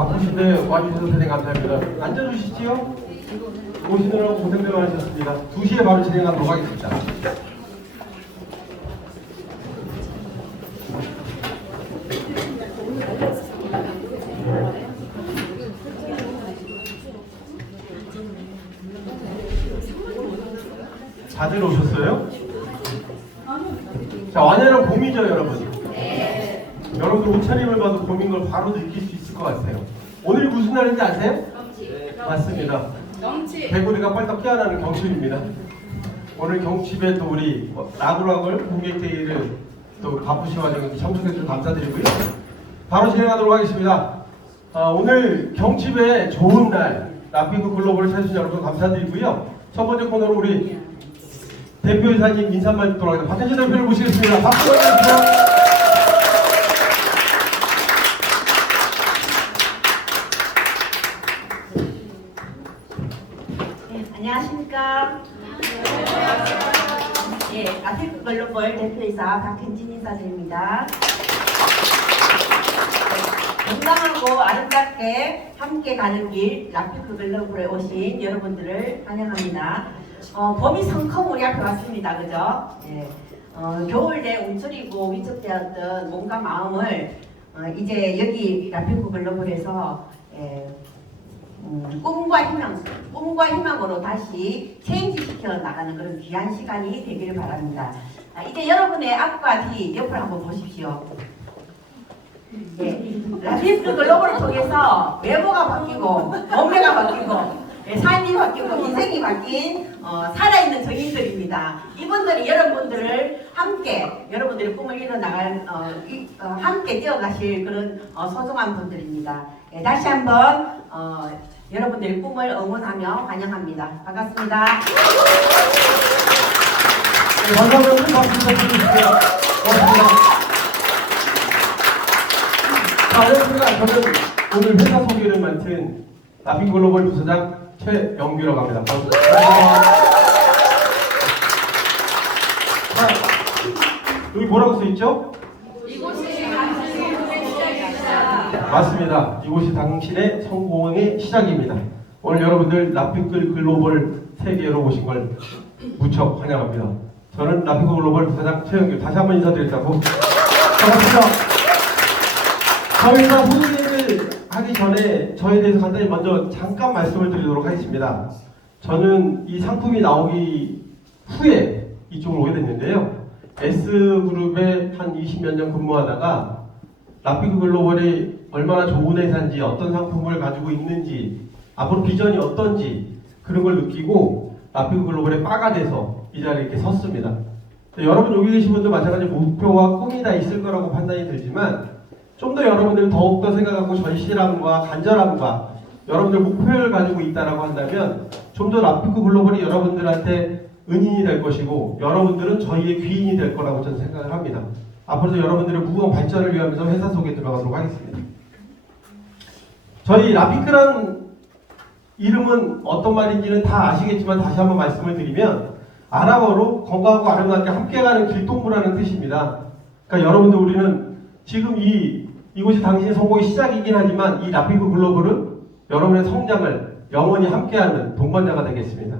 바쁘신데 와주셔서 대단히 감사합니다. 앉아주시지요? 오시느라고 고생들 많으셨습니다. 2시에 바로 진행하도록 하겠습니다. 다들 오셨어요? 자, 완연한 봄이죠, 여러분? 여러분들 옷차림을 봐도 봄인 걸 바로 느낄 수 있을 것 같아요. 오늘 무슨 날인지 아세요? 맞습니다. 개구리가 빨딱 깨어나는 경칩입니다. 오늘 경칩에 또 우리 라구락을 공개회의를 또 바쁘시와서 참석해주셔서 감사드리고요. 바로 진행하도록 하겠습니다. 오늘 경칩에 좋은 날 라피크 글로벌을 찾으신 여러분 감사드리고요. 첫 번째 코너로 우리 대표이사님 인사말 듣도록 하겠습니다. 박현진 대표를 모시겠습니다. 박수 부탁드립니다. 안녕하십니까. 예, 라피크 글로벌 대표이사 박현진 인사드립니다. 건강하고 아름답게 함께 가는 길 라피크 글로벌에 오신 여러분들을 환영합니다. 봄이 성큼 우리 앞에 왔습니다. 그죠? 예. 겨울 내 움츠리고 위축되었던 몸과 마음을 이제 여기 라피크 글로벌에서 꿈과 희망으로 다시 체인지시켜 나가는 그런 귀한 시간이 되기를 바랍니다. 이제 여러분의 앞과 뒤 옆을 한번 보십시오. 예, 라피크 글로벌을 통해서 외모가 바뀌고 몸매가 바뀌고 삶이 바뀌고 인생이 바뀐 살아있는 정인들입니다. 이분들이 여러분들을 함께 여러분들의 꿈을 이뤄나갈 함께 뛰어가실 그런 소중한 분들입니다. 예, 다시 한번 여러분들의 꿈을 응원하며 환영합니다. 반갑습니다. 네, 감사합니다. 큰 박수 부탁드리겠습니다. 고맙습니다. 자, 안녕하십니까. 저는 오늘 회사 소개를 맡은 라피크 글로벌 부서장 최영규라고 합니다. 반갑습니다. 자, 여기 뭐라고 써있죠? 맞습니다. 이곳이 당신의 성공의 시작입니다. 오늘 여러분들 라피크 글로벌 세계로 오신 걸 무척 환영합니다. 저는 라피크 글로벌 부사장 최영규. 다시 한번 인사드리겠습니다. 반갑습니다. 저희가 소개를 하기 전에 저에 대해서 간단히 먼저 잠깐 말씀을 드리도록 하겠습니다. 저는 이 상품이 나오기 후에 이쪽으로 오게 됐는데요. S그룹에 한 20몇 년 근무하다가 라피크 글로벌이 얼마나 좋은 회사인지 어떤 상품을 가지고 있는지 앞으로 비전이 어떤지 그런 걸 느끼고 라피크 글로벌에 빠가 돼서 이 자리에 이렇게 섰습니다. 여러분 여기 계신 분도 마찬가지로 목표와 꿈이 다 있을 거라고 판단이 들지만 좀 더 여러분들 더욱더 생각하고 절실함과 간절함과 여러분들 목표를 가지고 있다라고 한다면 좀 더 라피크 글로벌이 여러분들한테 은인이 될 것이고 여러분들은 저희의 귀인이 될 거라고 저는 생각을 합니다. 앞으로도 여러분들의 무궁한 발전을 위하면서 회사 속에 들어가도록 하겠습니다. 저희 라피크란 이름은 어떤 말인지는 다 아시겠지만 다시 한번 말씀을 드리면 아랍어로 건강하고 아름답게 함께 가는 길동무라는 뜻입니다. 그러니까 여러분들 우리는 지금 이곳이 당신의 성공의 시작이긴 하지만 이 라피크 글로벌은 여러분의 성장을 영원히 함께하는 동반자가 되겠습니다.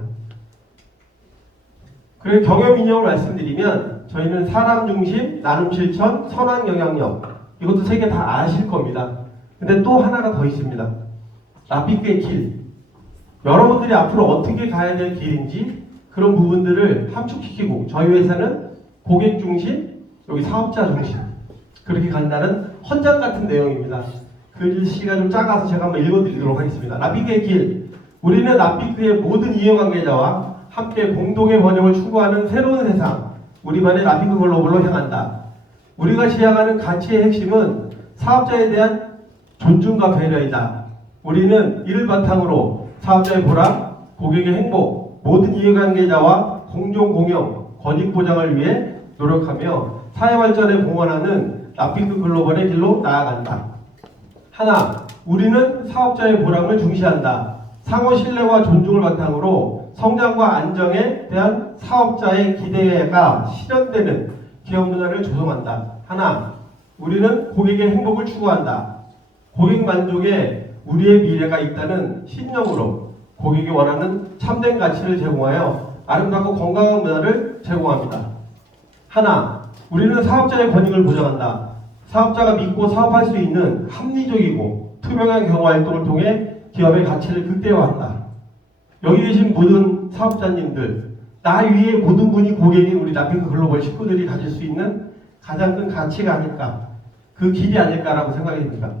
그리고 경영 인형을 말씀드리면 저희는 사람 중심, 나눔 실천, 선한 영향력 이것도 세 개 다 아실 겁니다. 근데 또 하나가 더 있습니다. 라피크의 길. 여러분들이 앞으로 어떻게 가야 될 길인지 그런 부분들을 함축시키고 저희 회사는 고객 중심, 여기 사업자 중심 그렇게 간다는 헌장 같은 내용입니다. 글씨가 좀 작아서 제가 한번 읽어드리도록 하겠습니다. 라피크의 길. 우리는 라피크의 모든 이해관계자와 함께 공동의 번영을 추구하는 새로운 세상, 우리만의 라피크 글로벌로 향한다. 우리가 지향하는 가치의 핵심은 사업자에 대한 존중과 배려이다. 우리는 이를 바탕으로 사업자의 보람, 고객의 행복, 모든 이해관계자와 공정 공영, 권익 보장을 위해 노력하며 사회 발전에 공헌하는 라피크 글로벌의 길로 나아간다. 하나, 우리는 사업자의 보람을 중시한다. 상호 신뢰와 존중을 바탕으로 성장과 안정에 대한 사업자의 기대가 실현되는 기업 문화를 조성한다. 하나, 우리는 고객의 행복을 추구한다. 고객 만족에 우리의 미래가 있다는 신념으로 고객이 원하는 참된 가치를 제공하여 아름답고 건강한 문화를 제공합니다. 하나, 우리는 사업자의 권익을 보장한다. 사업자가 믿고 사업할 수 있는 합리적이고 투명한 경영 활동을 통해 기업의 가치를 극대화한다. 여기 계신 모든 사업자님들, 나 위에 모든 분이 고객인 우리 라피크 글로벌 식구들이 가질 수 있는 가장 큰 가치가 아닐까, 그 길이 아닐까라고 생각이 듭니다.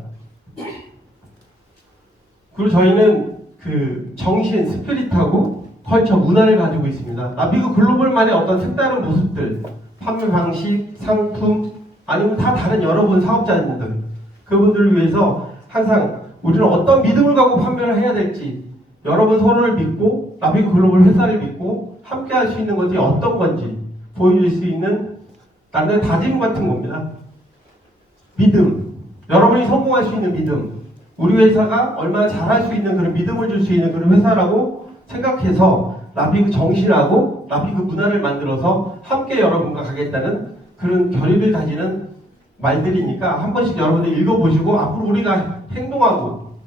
그리고 저희는 그 정신, 스피릿하고 컬처, 문화를 가지고 있습니다. 라피크 글로벌만의 어떤 색다른 모습들, 판매 방식, 상품, 아니면 다 다른 여러분 사업자님들, 그분들을 위해서 항상 우리는 어떤 믿음을 갖고 판매를 해야 될지, 여러분 서로를 믿고 라피크 글로벌 회사를 믿고 함께 할 수 있는 것이 어떤 건지 보여줄 수 있는 나는 다짐 같은 겁니다. 믿음, 여러분이 성공할 수 있는 믿음, 우리 회사가 얼마나 잘할 수 있는 그런 믿음을 줄 수 있는 그런 회사라고 생각해서 라피크 정신하고 라피크 문화를 만들어서 함께 여러분과 가겠다는 그런 결의를 다지는 말들이니까 한 번씩 여러분들 읽어보시고 앞으로 우리가 행동하고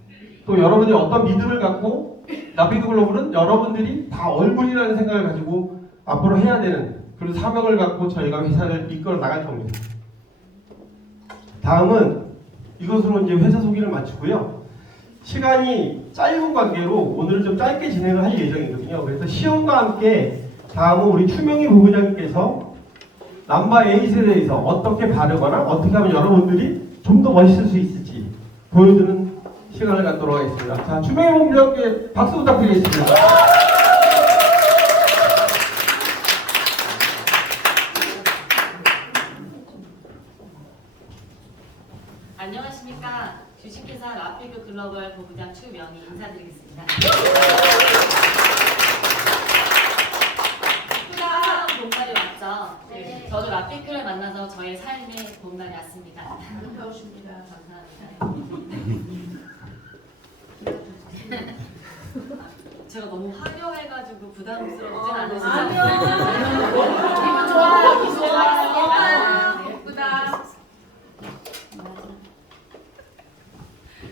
또 여러분이 어떤 믿음을 갖고 라피크 글로벌은 여러분들이 다 얼굴이라는 생각을 가지고 앞으로 해야 되는 그런 사명을 갖고 저희가 회사를 이끌어 나갈 겁니다. 다음은 이것으로 이제 회사 소개를 마치고요. 시간이 짧은 관계로 오늘은 좀 짧게 진행을 할 예정이거든요. 그래서 시험과 함께 다음은 우리 추명희 부부장님께서 남바 A세대에서 어떻게 바르거나 어떻게 하면 여러분들이 좀 더 멋있을 수 있을지 보여주는 시간을 갖도록 하겠습니다. 자, 추명희 부부장님께 박수 부탁드리겠습니다. 안녕하십니까. 주식회사 라피크 글로벌 부부장 추명희 인사드리겠습니다. 예쁘다 봄날이 왔죠. 네. 저도 라피크를 만나서 저의 삶의 봄날이 왔습니다. 반가우십니다. 감사합니다. 제가 너무 화려해가지고 부담스럽진 않으시죠? 기분 좋아, 기분 좋아. 예쁘다.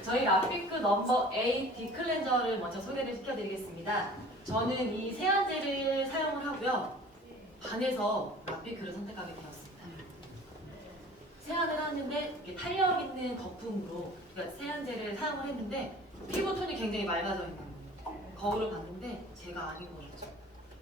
저희 라피크 넘버 8 디클렌저를 먼저 소개를 시켜드리겠습니다. 저는 이 세안제를 사용을 하고요. 반해서 라피크를 선택하게 되었습니다. 세안을 하는데 이렇게 탄력 있는 거품으로 그러니까 세안제를 사용을 했는데 피부톤이 굉장히 맑아져 있는 거예요. 거울을 봤는데 제가 아닌 거였죠.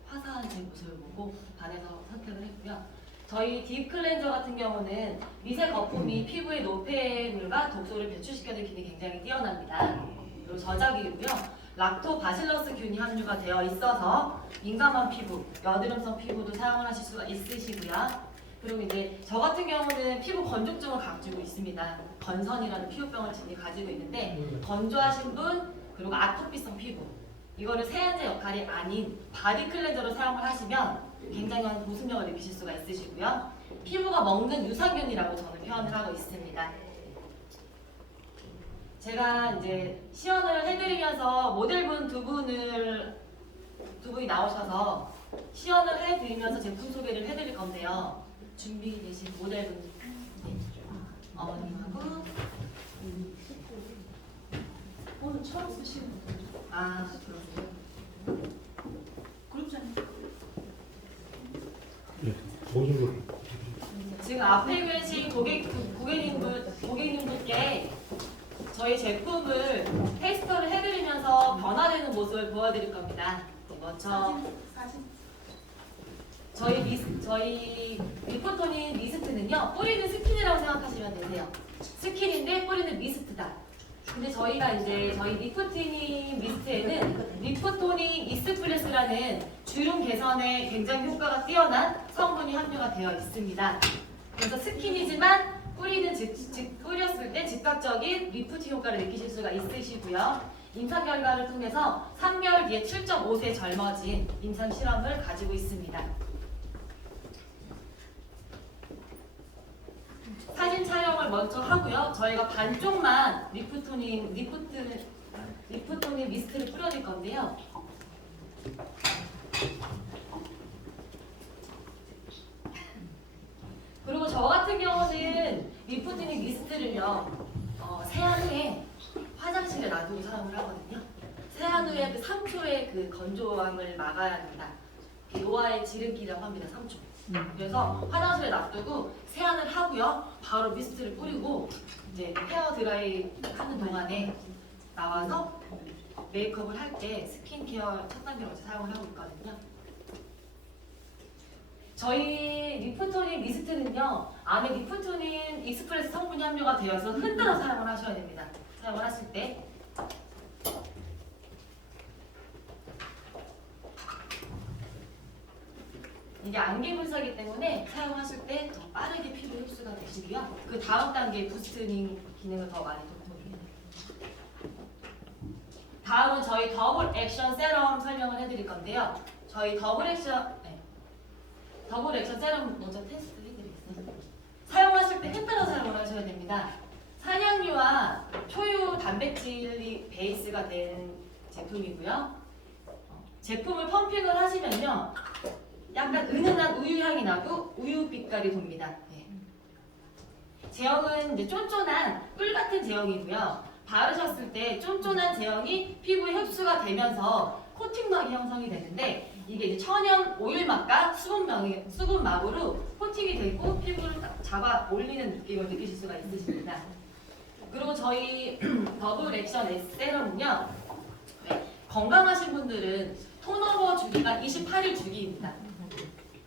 화사한 제 모습을 보고 반해서 선택을 했고요. 저희 딥클렌저 같은 경우는 미세 거품이 피부의 노폐물과 독소를 배출시켜주는 기능이 굉장히 뛰어납니다. 그리고 저작이고요. 락토바실러스균이 함유가 되어 있어서 민감한 피부, 여드름성 피부도 사용을 하실 수가 있으시고요. 그리고 이제 저 같은 경우는 피부 건조증을 가지고 있습니다. 건선이라는 피부병을 가지고 있는데 건조하신 분 그리고 아토피성 피부 이거를 세안제 역할이 아닌 바디 클렌저로 사용을 하시면 굉장한 보습력을 느끼실 수가 있으시고요. 피부가 먹는 유산균이라고 저는 표현을 하고 있습니다. 제가 이제 시연을 해드리면서 모델분 두 분이 나오셔서 시연을 해드리면서 제품 소개를 해드릴 건데요. 준비되신 모델분 어머님하고 오늘 처음 쓰시는 거죠? 그러세요? 그룹장님. 지금 앞에 계신 고객님들께 저희 제품을 테스트를 해드리면서 변화되는 모습을 보여드릴 겁니다. 먼저 저희 리포토닌 미스트는요 뿌리는 스킨이라고 생각하시면 되세요. 스킨인데 뿌리는 미스트다. 근데 저희가 이제 저희 리포토닌 미스트에는 리포토닌 익스프레스라는 주름 개선에 굉장히 효과가 뛰어난 성분이 함유가 되어 있습니다. 그래서 스킨이지만 뿌렸을 때 즉각적인 리프팅 효과를 느끼실 수가 있으시고요. 임상 결과를 통해서 3개월 뒤에 7.5세 젊어진 임상 실험을 가지고 있습니다. 사진 촬영을 먼저 하고요. 저희가 반쪽만 리프토닌 미스트를 뿌려줄 건데요. 그리고 저 같은 경우는 리프토닌 미스트를요, 세안 후에 화장실에 놔두고 사용을 하거든요. 세안 후에 그 3초의 그 건조함을 막아야 합니다. 노화의 지름길이라고 합니다. 3초. 그래서 화장실에 놔두고 세안을 하고요. 바로 미스트를 뿌리고 이제 헤어 드라이 하는 동안에 나와서 메이크업을 할 때 스킨케어 첫 단계로 사용을 하고 있거든요. 저희 리프토닌 미스트는요, 안에 리프토닌 익스프레스 성분이 함유가 되어서 흔들어 사용을 하셔야 됩니다. 사용을 하실 때. 이게 안개 분사이기 때문에 사용하실 때 더 빠르게 피부 흡수가 되시고요. 그 다음 단계 부스트닝 기능을 더 많이 도움드립니다. 다음은 저희 더블 액션 세럼 설명을 해드릴 건데요. 저희 더블 액션 세럼 먼저 테스트 해드리겠습니다. 사용하실 때 흔들어 사용을 하셔야 됩니다. 산양유와 초유 단백질이 베이스가 된 제품이고요. 제품을 펌핑을 하시면요, 약간 은은한 우유 향이 나고 우유 빛깔이 돕니다. 네. 제형은 이제 쫀쫀한 꿀 같은 제형이고요. 바르셨을 때 쫀쫀한 제형이 피부에 흡수가 되면서 코팅막이 형성이 되는데, 이게 이제 천연 오일 맛과 수분막으로 코팅이 되고 피부를 딱 잡아 올리는 느낌을 느끼실 수가 있으십니다. 그리고 저희 더블 액션 S 세럼은요, 건강하신 분들은 톤오버 주기가 28일 주기입니다.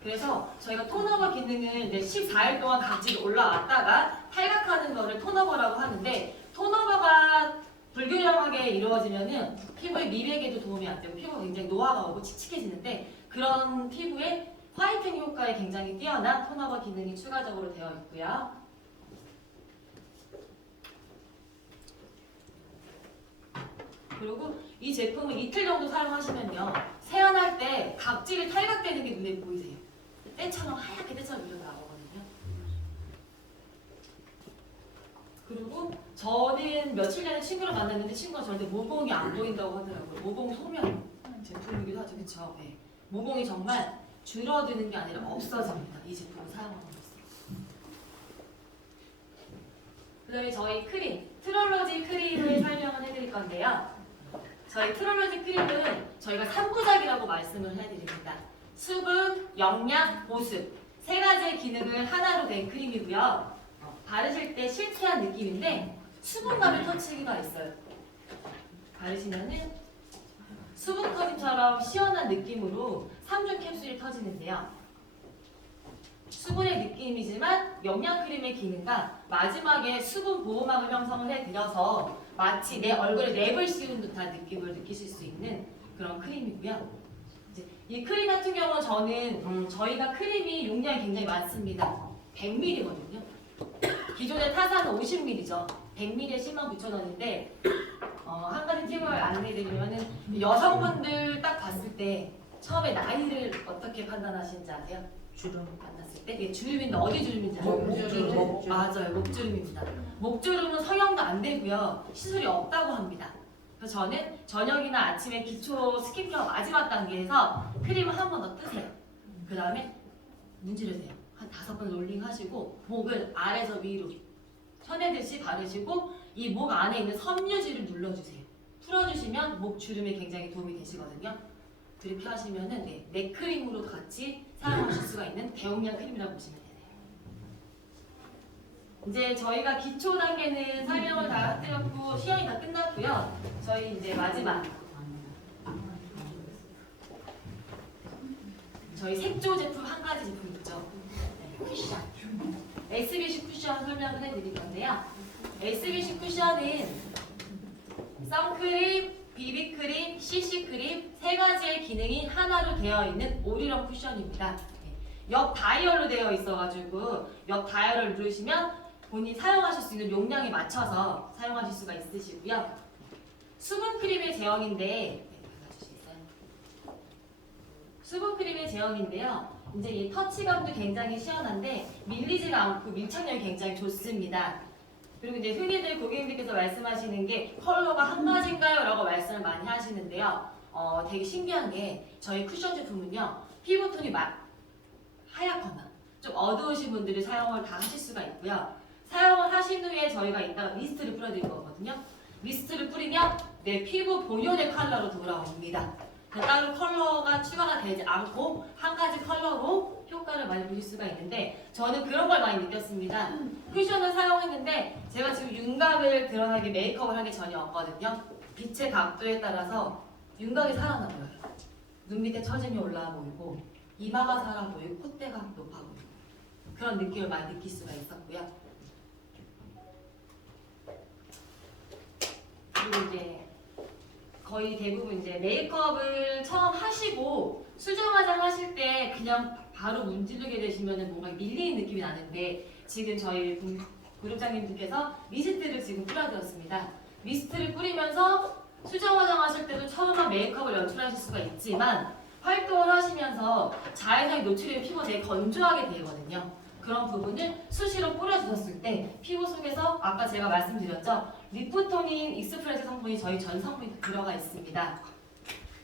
그래서 저희가 톤오버 기능을 이제 14일 동안 각질이 올라왔다가 탈각하는 거를 톤오버라고 하는데, 톤오버가 불균형하게 이루어지면은 피부의 미백에도 도움이 안 되고 피부가 굉장히 노화가 오고 칙칙해지는데, 그런 피부에 화이트닝 효과에 굉장히 뛰어난 톤오버 기능이 추가적으로 되어 있고요. 그리고 이 제품을 이틀 정도 사용하시면요, 세안할 때 각질이 탈각되는 게 눈에 보이세요. 때처럼 하얗게 때처럼 밀려 나오거든요. 그리고 저는 며칠 전에 친구를 만났는데 친구가 저한테 모공이 안 보인다고 하더라고요. 모공 소면 제품이기도 하죠, 그렇죠? 네. 모공이 정말 줄어드는 게 아니라 없어집니다. 이 제품을 사용하고 있어요. 그다음에 저희 크림, 트롤로지 크림을 설명을 해드릴 건데요. 저희 트롤로지 크림은 저희가 3부작이라고 말씀을 해드립니다. 수분, 영양, 보습 세 가지의 기능을 하나로 된 크림이고요. 바르실 때 실키한 느낌인데 수분감의 터치기가 있어요. 바르시면은 수분 터짐처럼 시원한 느낌으로 3중 캡슐이 터지는데요. 수분의 느낌이지만 영양 크림의 기능과 마지막에 수분 보호막을 형성을 해드려서 마치 내 얼굴에 랩을 씌운 듯한 느낌을 느끼실 수 있는 그런 크림이고요. 이제 이 크림 같은 경우는 저는 저희가 크림이 용량이 굉장히 많습니다. 100ml거든요. 기존의 타사는 50ml죠. 100ml에 109,000원인데 한 가지 팁을 안내드리면은 여성분들 딱 봤을 때 처음에 나이를 어떻게 판단하시는지 아세요? 주름. 만났을 때? 예, 주름인데 어디 주름인지 아세요? 목주름. 맞아요, 목주름입니다. 목주름은 성형도 안 되고요, 시술이 없다고 합니다. 그래서 저는 저녁이나 아침에 기초 스킨케어 마지막 단계에서 크림을 한 번 더 뜨세요. 그 다음에 문지르세요. 한 5번 롤링하시고 목을 아래에서 위로 쳐내듯이 바르시고 이 목 안에 있는 섬유질을 눌러주세요. 풀어주시면 목 주름에 굉장히 도움이 되시거든요. 그렇게 하시면은 내 크림으로 같이 사용하실 수가 있는 대용량 크림이라고 보시면 돼요. 이제 저희가 기초 단계는 설명을 다 해드렸고 시연이 다 끝났고요. 저희 이제 마지막 저희 색조 제품 한 가지 제품 있죠. 네, 쿠션. SBC 쿠션 설명을 해드릴 건데요. SBC 쿠션은 선크림, 비비크림, CC크림 세 가지의 기능이 하나로 되어 있는 올인원 쿠션입니다. 옆 다이얼로 되어 있어가지고 옆 다이얼을 누르시면 본인이 사용하실 수 있는 용량에 맞춰서 사용하실 수가 있으시고요. 수분 크림의 제형인데 네, 받아주시겠어요? 수분 크림의 제형인데요. 이제 이 터치감도 굉장히 시원한데 밀리지가 않고 밀착력이 굉장히 좋습니다. 그리고 이제 흔히들 고객님들께서 말씀하시는 게 컬러가 한 가지인가요? 라고 말씀을 많이 하시는데요. 되게 신기한 게 저희 쿠션 제품은요. 피부톤이 하얗거나 좀 어두우신 분들이 사용을 다 하실 수가 있고요. 사용을 하신 후에 저희가 이따가 미스트를 뿌려드릴 거거든요. 미스트를 뿌리면 내 피부 본연의 컬러로 돌아옵니다. 따로 컬러가 추가가 되지 않고 한 가지 컬러로 효과를 많이 보실 수가 있는데 저는 그런 걸 많이 느꼈습니다. 쿠션을 사용했는데 제가 지금 윤곽을 드러나게 메이크업을 하기 전이었거든요. 빛의 각도에 따라서 윤곽이 살아나 보여요. 눈 밑에 처짐이 올라와 보이고 이마가 살아 보이고 콧대가 높아 보이고 그런 느낌을 많이 느낄 수가 있었고요. 그리고 이제 거의 대부분 이제 메이크업을 처음 하시고 수정 화장하실 때 그냥 바로 문지르게 되시면은 뭔가 밀리는 느낌이 나는데 지금 저희 구독자님들께서 미스트를 지금 뿌려드렸습니다. 미스트를 뿌리면서 수정 화장하실 때도 처음에 메이크업을 연출하실 수가 있지만 활동을 하시면서 자외선에 노출된 피부가 되게 건조하게 되거든요. 그런 부분을 수시로 뿌려주셨을 때 피부 속에서 아까 제가 말씀드렸죠. 리프토닌 익스프레스 성분이 저희 전 성분이 들어가 있습니다.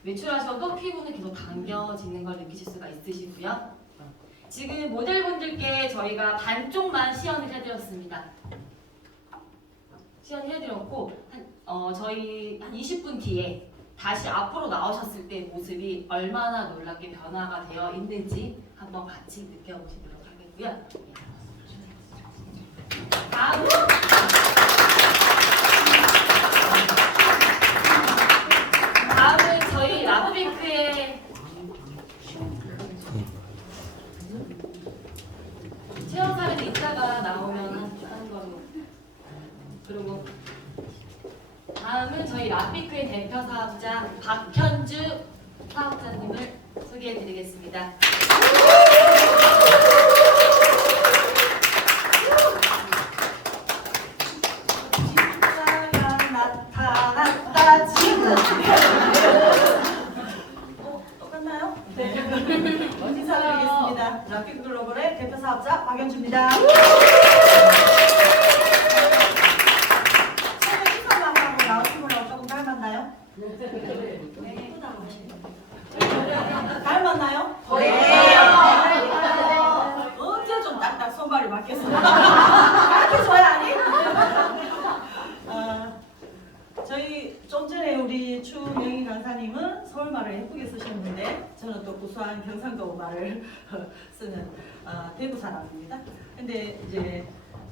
외출하셔도 피부는 계속 당겨지는 걸 느끼실 수가 있으시고요. 지금 모델분들께 저희가 반쪽만 시연을 해드렸습니다. 시연을 해드렸고 저희 한 20분 뒤에 다시 앞으로 나오셨을 때 모습이 얼마나 놀랍게 변화가 되어 있는지 한번 같이 느껴보시도록 하겠고요. 다음은 저희 라피크의 체험 사례는 이따가 나오면 하는 거로. 그리고 다음은 저희 라피크의 대표 사업자 박현주 사업자님을 소개해드리겠습니다. 진짜가 나타났다 지금. 똑같나요? 네. 인사드리겠습니다. 라피크 글로벌의 대표 사업자 박연주입니다. 처음에 인사만 하고 나오신 거랑 조금 닮았나요? 네. 닮았나요? 네. 언제 좀 딱딱 손발이 맞겠습니다. 이렇게 좋아요, 아니? 저희 좀 전에 우리 추명희 강사님은 서울말을 예쁘게 쓰셨는데 저는 또 구수한 경상도 말을 쓰는 대구 사람입니다. 근데 이제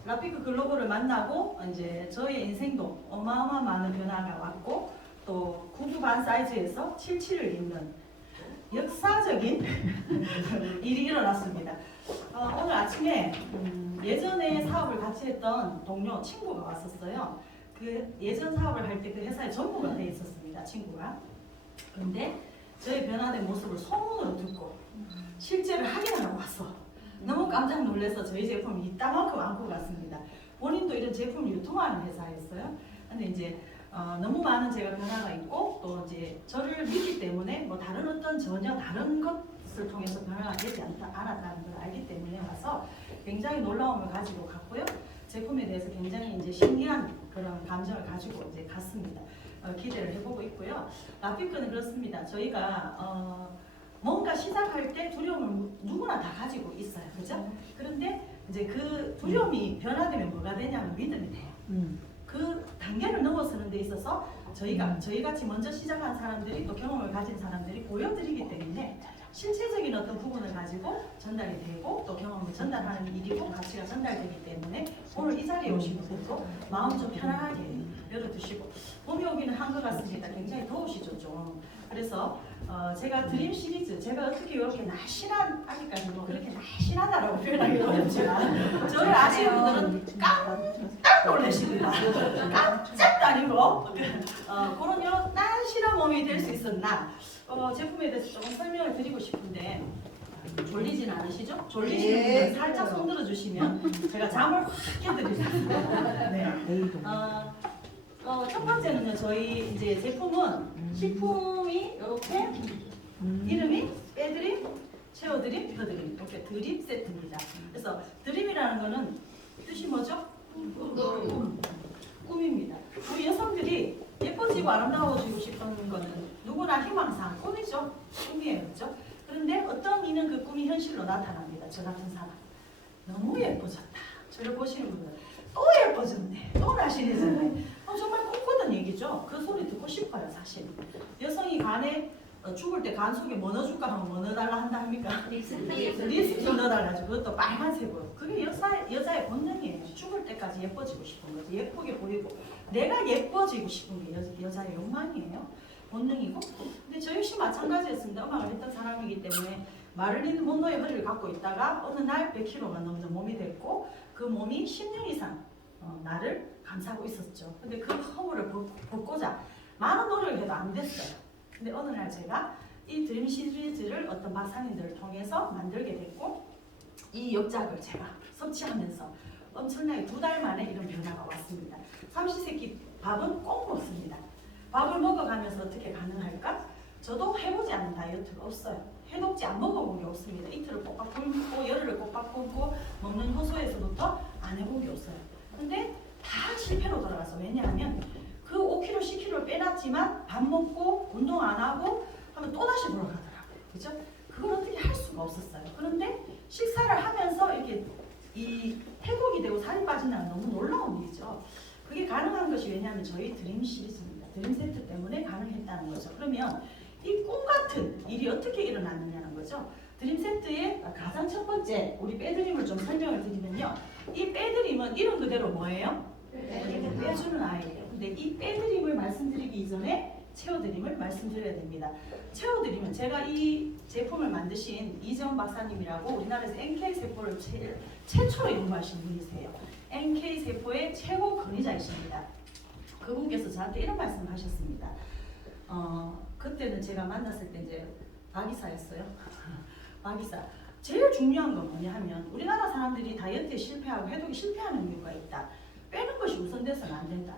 라피크 글로벌을 만나고 이제 저의 인생도 어마어마한 많은 변화가 왔고 또 9부 반 사이즈에서 77을 입는 역사적인 일이 일어났습니다. 오늘 아침에 예전에 사업을 같이 했던 동료 친구가 왔었어요. 그 예전 사업을 할 때 그 회사에 전무가 돼 있었습니다. 친구가. 그런데 저의 변화된 모습을 소문으로 듣고 실제를 확인하러 왔어. 너무 깜짝 놀라서 저희 제품을 이따만큼 안고 갔습니다. 본인도 이런 제품을 유통하는 회사였어요. 근데 이제 너무 많은 제가 변화가 있고 또 이제 저를 믿기 때문에 뭐 다른 어떤 전혀 다른 것을 통해서 변화가 되지 않았다는 걸 알기 때문에 와서 굉장히 놀라움을 가지고 갔고요. 제품에 대해서 굉장히 이제 신기한 그런 감정을 가지고 이제 갔습니다. 기대를 해보고 있고요. 라피크는 그렇습니다. 저희가 뭔가 시작할 때 두려움을 누구나 다 가지고 있어요. 그죠? 그런데 이제 그 두려움이 변화되면 뭐가 되냐면 믿음이 돼요. 그 단계를 넘어서는 데 있어서 저희 같이 먼저 시작한 사람들이 또 경험을 가진 사람들이 보여드리기 때문에 실체적인 어떤 부분을 가지고 전달이 되고 또 경험을 전달하는 일이고 가치가 전달되기 때문에 오늘 이 자리에 오신 분들도 마음 좀 편안하게 열어두시고 봄이 오기는 한 것 같습니다. 굉장히 더우시죠 좀. 그래서 제가 드림 시리즈 제가 어떻게 이렇게 날씬한 아직까지 뭐 그렇게 날씬하다라고 표현하기 어렵지만 저를 아시는 분들은 깜짝 놀라십니다. 깜짝도 아니고 그런 이런 날씬한 몸이 될 수 있었나 제품에 대해서 조금 설명을 드리고 싶은데 졸리진 않으시죠? 졸리시는 네. 분은 살짝 손들어 주시면 제가 잠을 확 깨드리겠습니다. 네. 첫 번째는요, 저희 이제 제품은 식품이 이렇게 이름이 빼드림, 채워드림, 더드림 이렇게 드림 세트입니다. 그래서 드림이라는 거는 뜻이 뭐죠? 꿈입니다. 우리 여성들이 예뻐지고 아름다워지고 싶은 거는 누구나 희망사항, 꿈이죠. 꿈이에요. 그렇죠? 그런데 어떤 이는 그 꿈이 현실로 나타납니다. 저 같은 사람. 너무 예뻐졌다. 저를 보시는 분들 또 예뻐졌네. 또 날씬해졌네. 정말 꿈꾸던 얘기죠. 그 소리 듣고 싶어요. 사실. 여성이 간에 죽을 때 간 속에 뭐 넣어줄까 하면 뭐 넣어달라 한다 합니까? 립스틱 넣어달라죠. 그것도 빨간색으로. 그게 여자의 본능이에요. 죽을 때까지 예뻐지고 싶은 거지. 예쁘게 보이고 내가 예뻐지고 싶은 게 여자의 욕망이에요. 본능이고. 근데 저 역시 마찬가지였습니다. 음악을 했던 사람이기 때문에 마를린 먼로의 허리를 갖고 있다가 어느 날 100kg가 넘는 몸이 됐고 그 몸이 10년 이상 나를 감싸고 있었죠. 근데 그 허물을 벗고자 많은 노력을 해도 안 됐어요. 근데 어느 날 제가 이 드림 시리즈를 어떤 박사님들을 통해서 만들게 됐고 이 역작을 제가 섭취하면서 엄청나게 2달 만에 이런 변화가 왔습니다. 삼시세끼 밥은 꼭 먹습니다. 밥을 먹어가면서 어떻게 가능할까? 저도 해보지 않은 다이어트가 없어요. 해독제 안 먹어본 게 없습니다. 이틀을 꼬박 굶고 열흘을 꼬박 굶고 먹는 효소에서부터 안 해본 게 없어요. 근데 다 실패로 돌아가서 왜냐하면 그 5kg, 10kg를 빼놨지만 밥 먹고 운동 안 하고 하면 또다시 돌아가더라고요. 그죠? 그걸 어떻게 할 수가 없었어요. 그런데 식사를 하면서 이렇게 이 해독이 되고 살이 빠진다는 너무 놀라운 일이죠. 그게 가능한 것이 왜냐하면 저희 드림 시리즈입니다. 드림 세트 때문에 가능했다는 거죠. 그러면 이 꿈 같은 일이 어떻게 일어났느냐는 거죠. 드림 세트의 가장 첫 번째 우리 빼드림을 좀 설명을 드리면요. 이 빼드림은 이름 그대로 뭐예요? 빼주는 아이예요. 근데 이 빼드림을 말씀드리기 이전에 채워드림을 말씀드려야 됩니다. 채워드림은 제가 이 제품을 만드신 이재원 박사님이라고 우리나라에서 NK세포를 최초로 연구하신 분이세요. NK세포의 최고 권위자이십니다. 그분께서 저한테 이런 말씀을 하셨습니다. 그때는 제가 만났을 때 이제 박이사였어요. 박이사. 제일 중요한 건 뭐냐 하면 우리나라 사람들이 다이어트에 실패하고 해독에 실패하는 이유가 있다. 빼는 것이 우선돼서는 안 된다.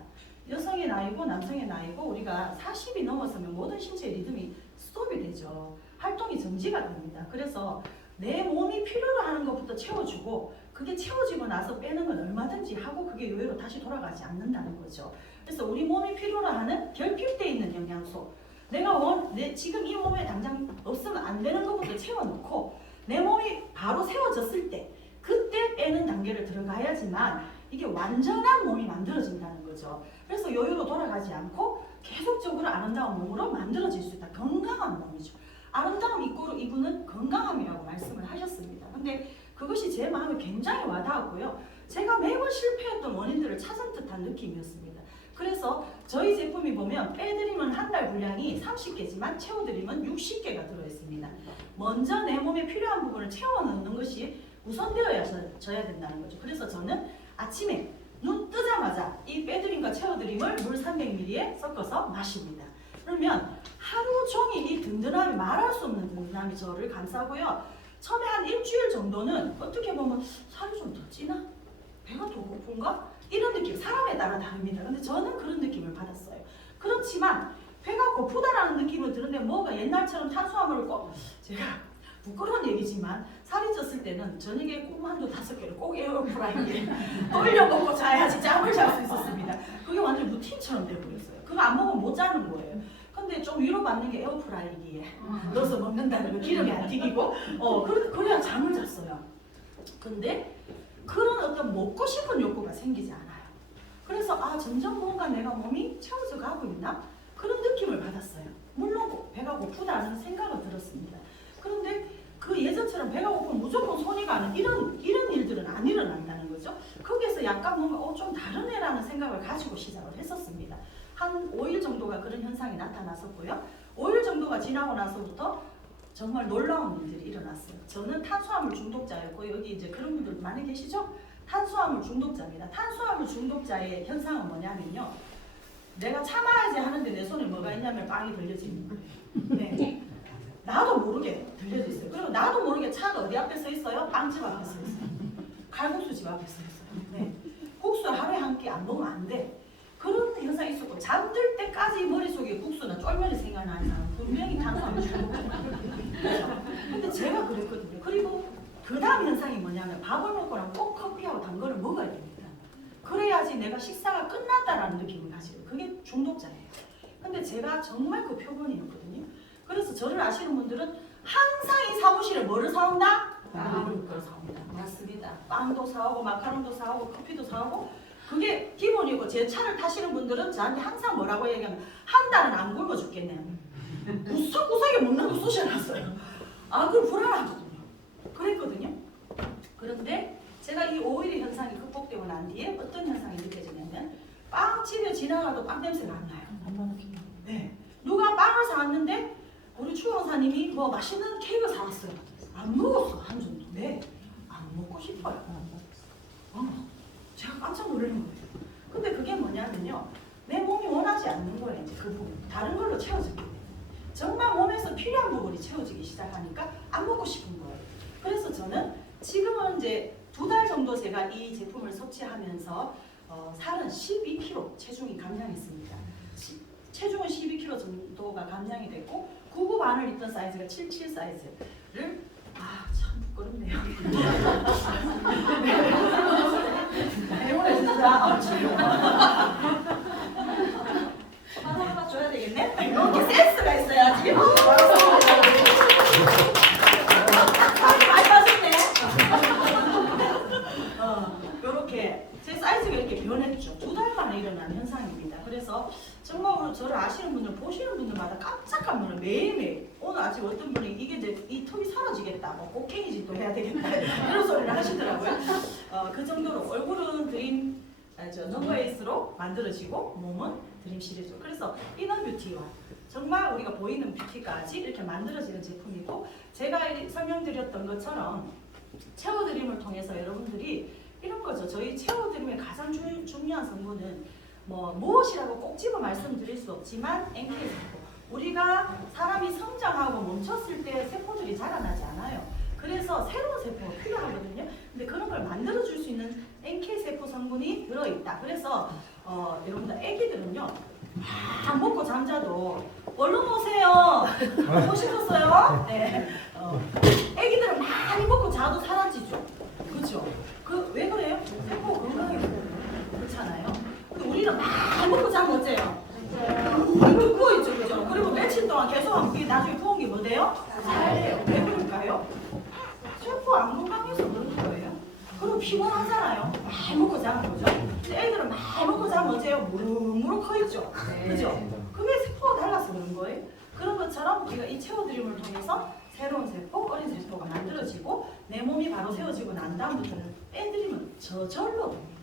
여성의 나이고 남성의 나이고 우리가 40이 넘어서면 모든 신체 리듬이 스톱이 되죠. 활동이 정지가 됩니다. 그래서 내 몸이 필요로 하는 것부터 채워주고 그게 채워지고 나서 빼는 건 얼마든지 하고 그게 요요로 다시 돌아가지 않는다는 거죠. 그래서 우리 몸이 필요로 하는 결핍되어 있는 영양소 내 지금 이 몸에 당장 없으면 안 되는 것부터 채워놓고 내 몸이 바로 세워졌을 때 그때 빼는 단계를 들어가야지만 이게 완전한 몸이 만들어진다는 거죠. 그래서 요요로 돌아가지 않고 계속적으로 아름다운 몸으로 만들어질 수 있다. 건강한 몸이죠. 아름다움 이구는 건강함이라고 말씀을 하셨습니다. 근데 그것이 제 마음에 굉장히 와닿았고요. 제가 매번 실패했던 원인들을 찾은 듯한 느낌이었습니다. 그래서 저희 제품이 보면 빼드림은 한 달 분량이 30개지만 채워드림은 60개가 들어있습니다. 먼저 내 몸에 필요한 부분을 채워넣는 것이 우선되어져야 된다는 거죠. 그래서 저는 아침에 눈 뜨자마자 이 빼드림과 채워드림을 물 300ml에 섞어서 마십니다. 그러면 하루 종일 이 든든함이 말할 수 없는 든든함이 저를 감싸고요. 처음에 한 일주일 정도는 어떻게 보면 살이 좀 더 찌나? 배가 더 고픈가? 이런 느낌, 사람에 따라 다릅니다. 근데 저는 그런 느낌을 받았어요. 그렇지만 배가 고프다라는 느낌을 드는데 뭐가 옛날처럼 탄수화물을 꼭 제가 부끄러운 얘기지만 살이 쪘을 때는 저녁에 꿈만두 5개를 꼭 에어프라이기에 돌려 먹고 자야지 잠을 잘 수 있었습니다. 그게 완전 루틴처럼 돼버렸어요. 그거 안 먹으면 못 자는 거예요. 근데 좀 위로받는 게 에어프라이기에 넣어서 먹는다는 거, 기름이 안 튀기고 그래야 잠을 잤어요. 근데 그런 어떤 먹고 싶은 욕구가 생기지 않아요. 그래서 점점 뭔가 내가 몸이 채워져 가고 있나? 그런 느낌을 받았어요. 물론 배가 고프다는 생각은 들었습니다. 그런데 그 예전처럼 배가 고프면 무조건 손이 가는 이런 일들은 안 일어난다는 거죠. 거기에서 약간 뭔가 좀 다른 애라는 생각을 가지고 시작을 했었습니다. 한 5일 정도가 그런 현상이 나타났었고요. 5일 정도가 지나고 나서부터 정말 놀라운 일들이 일어났어요. 저는 탄수화물 중독자였고 여기 이제 그런 분들 많이 계시죠? 탄수화물 중독자입니다. 탄수화물 중독자의 현상은 뭐냐면요. 내가 참아야지 하는데 내 손에 뭐가 있냐면 빵이 들려지는 거예요. 네. 나도 모르게 들려져 있어요. 그리고 나도 모르게 차가 어디 앞에 서 있어요? 빵집 앞에 서 있어요. 칼국수집 앞에 서 있어요. 네. 국수 하루에 한 끼 안 먹으면 안 돼. 그런 현상이 있었고 잠들 때까지 머릿속에 국수나 쫄면이 생각나는 사람 분명히 탄수화물 중독이에요. 근데 제가 그랬거든요. 그리고 그 다음 현상이 뭐냐면 밥을 먹고 나면 꼭 커피하고 단 거를 먹어야 됩니다. 그래야지 내가 식사가 끝났다라는 느낌을 가지고 그게 중독자예요. 근데 제가 정말 그 표본이었거든요. 그래서 저를 아시는 분들은 항상 이 사무실에 뭐를 사온다? 밥을 걸 사옵니다. 맞습니다. 빵도 사오고 마카롱도 사오고 커피도 사오고 그게 기본이고 제 차를 타시는 분들은 저한테 항상 뭐라고 얘기하면 한 달은 안 굶어 죽겠네요. 구석구석에 먹는 거 쑤셔놨어요. 아 그럼 불안하거든요. 그랬거든요. 그런데 제가 이 오일의 현상이 극복되고 난 뒤에 어떤 현상이 느껴지냐면 빵집에 지나가도 빵 냄새가 안 나요. 네. 누가 빵을 사왔는데 우리 추 원사님이 뭐 맛있는 케이크를 사왔어요. 안 먹었어 한 정도. 네. 안 먹고 싶어요. 제가 깜짝 놀라는 거예요. 근데 그게 뭐냐면요. 내 몸이 원하지 않는 거예요. 이제 그 부분. 다른 걸로 채워지게 돼요. 정말 몸에서 필요한 부분이 채워지기 시작하니까 안 먹고 싶은 거예요. 그래서 저는 지금은 이제 2달 정도 제가 이 제품을 섭취하면서 살은 12kg 체중이 감량했습니다. 체중은 12kg 정도가 감량이 됐고 99 반을 입던 사이즈가 77 사이즈를 참 부끄럽네요. 배우네 진짜. 하나 줘야 되겠네? 이렇게 센스가 있어야지. 많이 빠졌네. 요렇게 제 사이즈가 이렇게 변했죠. 2달 만에 일어난 현상입니다. 그래서 정말 오늘 저를 아시는 분들, 보시는 분들마다 깜짝깜짝 놀라요. 매일매일. 오늘 아직 어떤 분이 이게 이 턱이 사라지겠다, 뭐 꽃갱이짓도 해야 되겠다 이런 소리를 하시더라고요. 그 정도로 얼굴은 드림 넘버에이스로 만들어지고 몸은 드림 시리즈. 그래서 이너 뷰티와 정말 우리가 보이는 뷰티까지 이렇게 만들어지는 제품이고 제가 설명드렸던 것처럼 체어 드림을 통해서 여러분들이 이런 거죠. 저희 체어 드림의 가장 중요한 성분은 무엇이라고 꼭 집어 말씀드릴 수 없지만 NK세포. 우리가 사람이 성장하고 멈췄을 때 세포들이 자라나지 않아요. 그래서 새로운 세포가 필요하거든요. 근데 그런 걸 만들어줄 수 있는 NK세포 성분이 들어있다. 그래서 여러분들 애기들은요 안 먹고 잠자도 얼른 오세요. 먹고 싶었어요? 네. 애기들은 많이 먹고 자도 사라지죠. 그렇죠? 왜 그래요? 세포가 건강해 그렇잖아요. 근데 우리는 많이 먹고 자면 어째요? 굽고 있죠, 그죠? 그리고 며칠 동안 계속 안 먹기 나중에 부은 게 뭐 돼요? 살돼요. 왜 그럴까요? 세포 안 건강해서 그런 거예요. 그리고 피곤하잖아요. 많이 먹고 자는 거죠. 근데 애들은 많이 먹고 자면 어째요? 무럭무럭 커 있죠, 그죠? 그게 세포가 달라서 그런 거예요. 그런 것처럼 우리가 이 체어 드림을 통해서 새로운 세포, 어린 세포가 만들어지고 내 몸이 바로 세워지고 난 다음부터는 빼드림은 저절로 됩니다.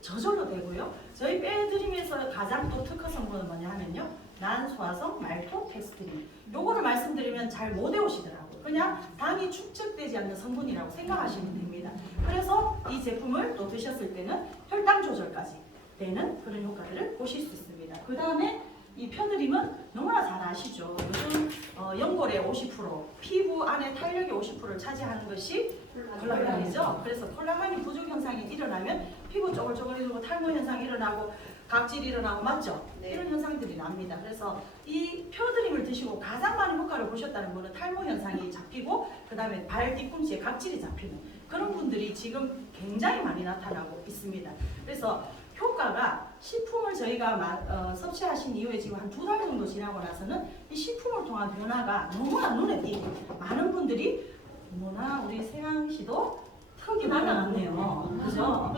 저절로 되고요. 저희 빼드림에서 가장 또 특허 성분은 뭐냐 하면요. 난소화성 말토텍스트린. 요거를 말씀드리면 잘 못 외우시더라고요. 그냥 당이 축적되지 않는 성분이라고 생각하시면 됩니다. 그래서 이 제품을 또 드셨을 때는 혈당 조절까지 되는 그런 효과들을 보실 수 있습니다. 그 다음에 이 펴드림은 너무나 잘 아시죠. 요즘 연골의 50%, 피부 안에 탄력의 50%를 차지하는 것이 콜라겐이죠. 그래서 콜라겐이 부족 현상이 일어나면 피부 쪼글쪼글해지고 탈모 현상이 일어나고 각질이 일어나고 맞죠? 네. 이런 현상들이 납니다. 그래서 이 펴드림을 드시고 가장 많은 효과를 보셨다는 분은 탈모 현상이 잡히고 그 다음에 발 뒤꿈치에 각질이 잡히는 그런 분들이 지금 굉장히 많이 나타나고 있습니다. 그래서 효과가 식품을 저희가 섭취하신 이후에 지금 한 2달 정도 지나고 나서는 이 식품을 통한 변화가 너무나 눈에 띄게 많은 분들이 어머나 우리 세양 씨도 턱이 날라갔네요. 그죠?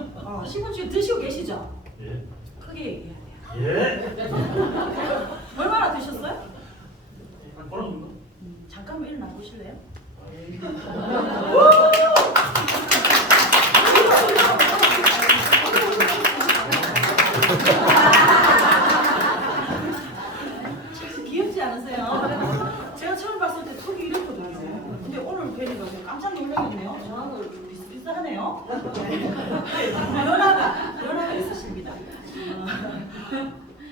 식품 지금 드시고 계시죠? 예. 크게 얘기해야 돼요. 예. 얼마나 드셨어요? 한 그런 정도? 잠깐만 일어나 보실래요? 귀엽지 않으세요? 제가 처음 봤을 때 턱이 이랬거든요. 근데 오늘 뵈니까 깜짝 놀라겠네요. 저하고 비슷비슷하네요. 변화가 있으십니다.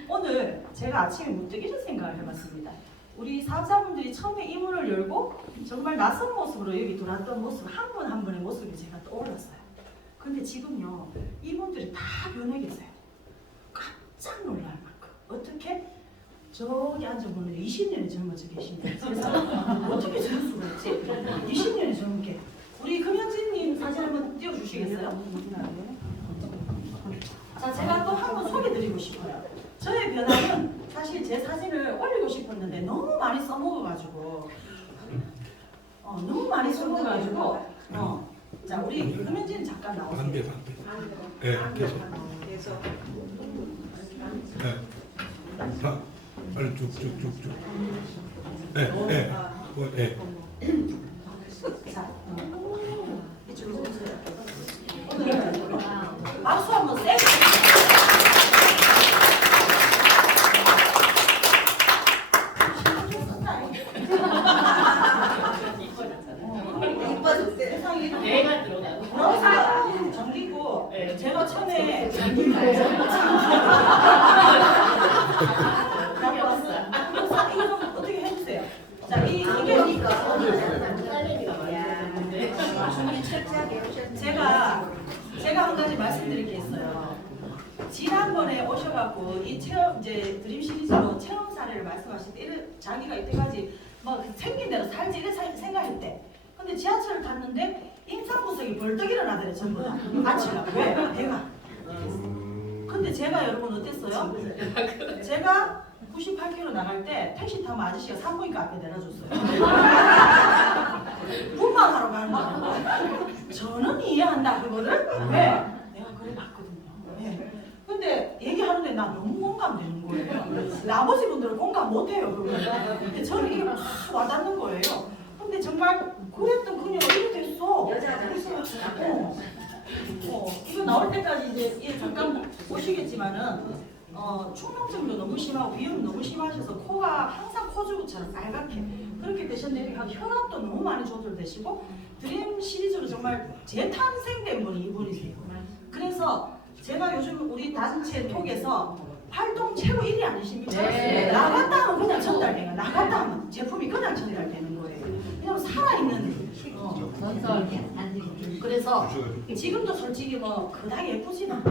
오늘 제가 아침에 문득 이런 생각을 해봤습니다. 우리 사업자분들이 처음에 이 문을 열고 정말 낯선 모습으로 여기 들어왔던 모습 한 분 한 분의 모습이 제가 떠올랐어요. 근데 지금요 이분들이 다 변해 계세요. 깜짝 놀랄 만큼. 어떻게? 저기 앉아보면 20년이 젊어져 계시네요. 세상에. 어떻게 저럴 수가 있지? 20년이 젊게. 우리 금영진님 사진 한번 띄워주시겠어요? 자, 제가 또 한 번 소개드리고 싶어요. 저의 변화는 사실 제 사진을 올리고 싶었는데 너무 많이 써먹어가지고 자, 우리 금영진 잠깐 나오세요. 반대. 예, 계속. 예. 자, 빨리 쭉쭉쭉쭉. 예. 자, 이쪽으로 오세요. 박수 한번 세게. 세상에 내가 들어가. 브라우스가 정리고 제가 처음에 정리고 이거 좀 어떻게 해주세요. 자, 이게 제가 한 가지 말씀드릴 게 있어요. 지난번에 오셔갖고 이 체험 이제 드림 시리즈로 체험 사례를 말씀하실 때 자기가 이때까지 뭐 생긴 대로 살지 이래 생각했대. 근데 지하철을 탔는데 임산부석이 벌떡 일어나더래 전부 다. 아침에 왜? 내가. 근데 제가 여러분 어땠어요? 제가 98km 나갈 때 택시 타면 아저씨가 산부인과 앞에 내려줬어요. 분만 하러 가는 거야. 저는 이해한다 그거를. 왜? 내가 그래 봤거든요. 네. 근데 얘기하는데 나 너무 공감되는 거예요. 나머지 분들은 공감 못해요 그걸. 근데 저는 이게 막 와닿는 거예요. 근데 정말 그랬던 그녀가 이렇게 됐어. 이거 나올 때까지 이제 잠깐 보시겠지만은 축농증도 너무 심하고 비염이 너무 심하셔서 코가 항상 코주부처럼 빨갛게 그렇게 되셨는데 혈압도 너무 많이 조절되시고 드림 시리즈로 정말 재탄생된 분이 이분이세요. 그래서 제가 요즘 우리 단체 톡에서 활동 최고 1위 아니십니까? 네. 나갔다 하면 그냥 전달돼요. 나갔다 하면 제품이 그냥 전달되는 거예요. 왜냐면 살아있는 전설. 그래서 지금도 솔직히 뭐 그닥 예쁘진 않아.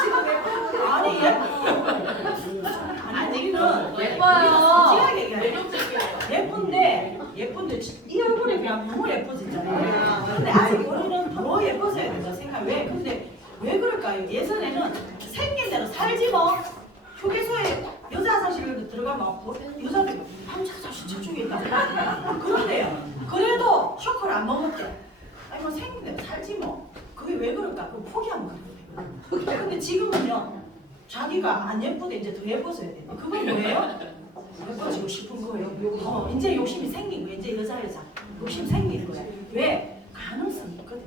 지금 예쁘 아니 아니 우리는 예뻐요. 솔직하게 얘기해요. 예쁜데 이 얼굴에 그냥 너무 예뻐지잖아요. 근데 아직 우리는 더 예뻐져야 된다 생각. 왜? 근데 왜 그럴까요? 예전에는 생긴 대로 살지 뭐. 휴게소에 여자 화장실에 들어가면 여자들 남자 화장실 저쪽에 있다. 그런데요. 그래도 쇼크를 안 먹었대. 아니 뭐 생긴 대로 살지 뭐. 그게 왜 그럴까? 그거 포기한 거예요. 근데 지금은요. 자기가 안 예쁘게 이제 더 예뻐져야 돼. 그건 뭐예요? 예뻐지고 싶은 거예요. 이제 욕심이 생긴 거예요. 이제 여자 욕심 생긴 거예요. 왜? 가능성이 있거든요.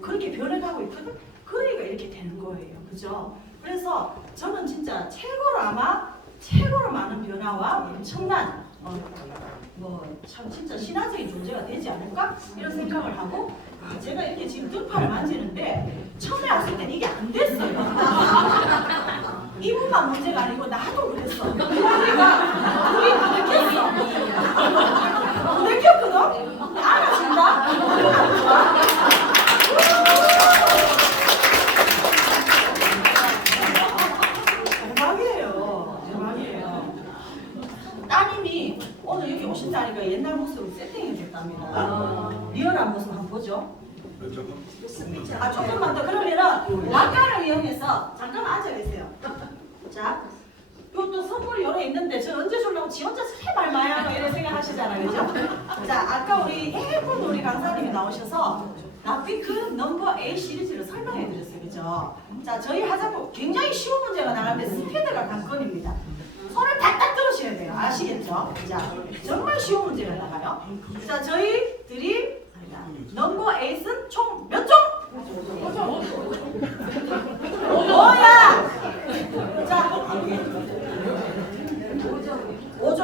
그렇게 변해가고 있거든. 그러니까 이렇게 되는 거예요. 그죠? 그래서 저는 진짜 최고로 많은 변화와 엄청난 참 진짜 신화적인 존재가 되지 않을까 이런 생각을 하고 제가 이렇게 지금 등판을 만지는데 처음에 왔을 땐 이게 안 됐어요. 이분만 문제가 아니고 나도 그랬어. 우리 부대꼈어. 부대꼈거든. 알아준다. 대박이에요. 따님이 오늘 여기 오신다니까 옛날 모습으로 세팅이 됐답니다. 리얼한 모습 한번 보죠. 조금만 더 그러면은 낙관을 이용해서 잠깐만 앉아 계세요. 자, 이것도 선물이 여러 있는데 저 언제 주려고 지 혼자 제발 마야 이런 생각하시잖아요, 그죠? 자, 아까 우리 예쁜 우리 강사님이 나오셔서 라피크 넘버 A 시리즈를 설명해드렸어요, 그죠? 자, 저희 화장품 굉장히 쉬운 문제가 나가는데 스피드가 관건입니다. 손을 딱딱 들으셔야 돼요, 아시겠죠? 자, 정말 쉬운 문제가 나가요. 자, 저희들이 넘버 8은 총 몇 종? 뭐야? 자, 5종.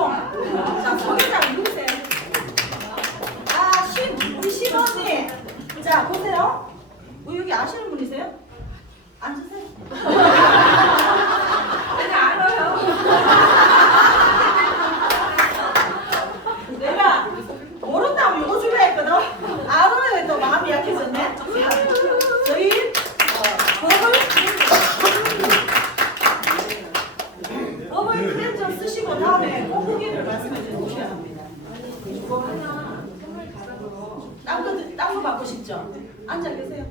자, 소개자 누구세요? 우리 신언니. 자, 보세요. 여기 아시는 분이세요? 앉으세요. 내가 알아요. 클렌저 쓰시고 다음에 꼭 후기를 말씀해 주셔야 합니다. 딴거 받고 싶죠? 앉아 계세요.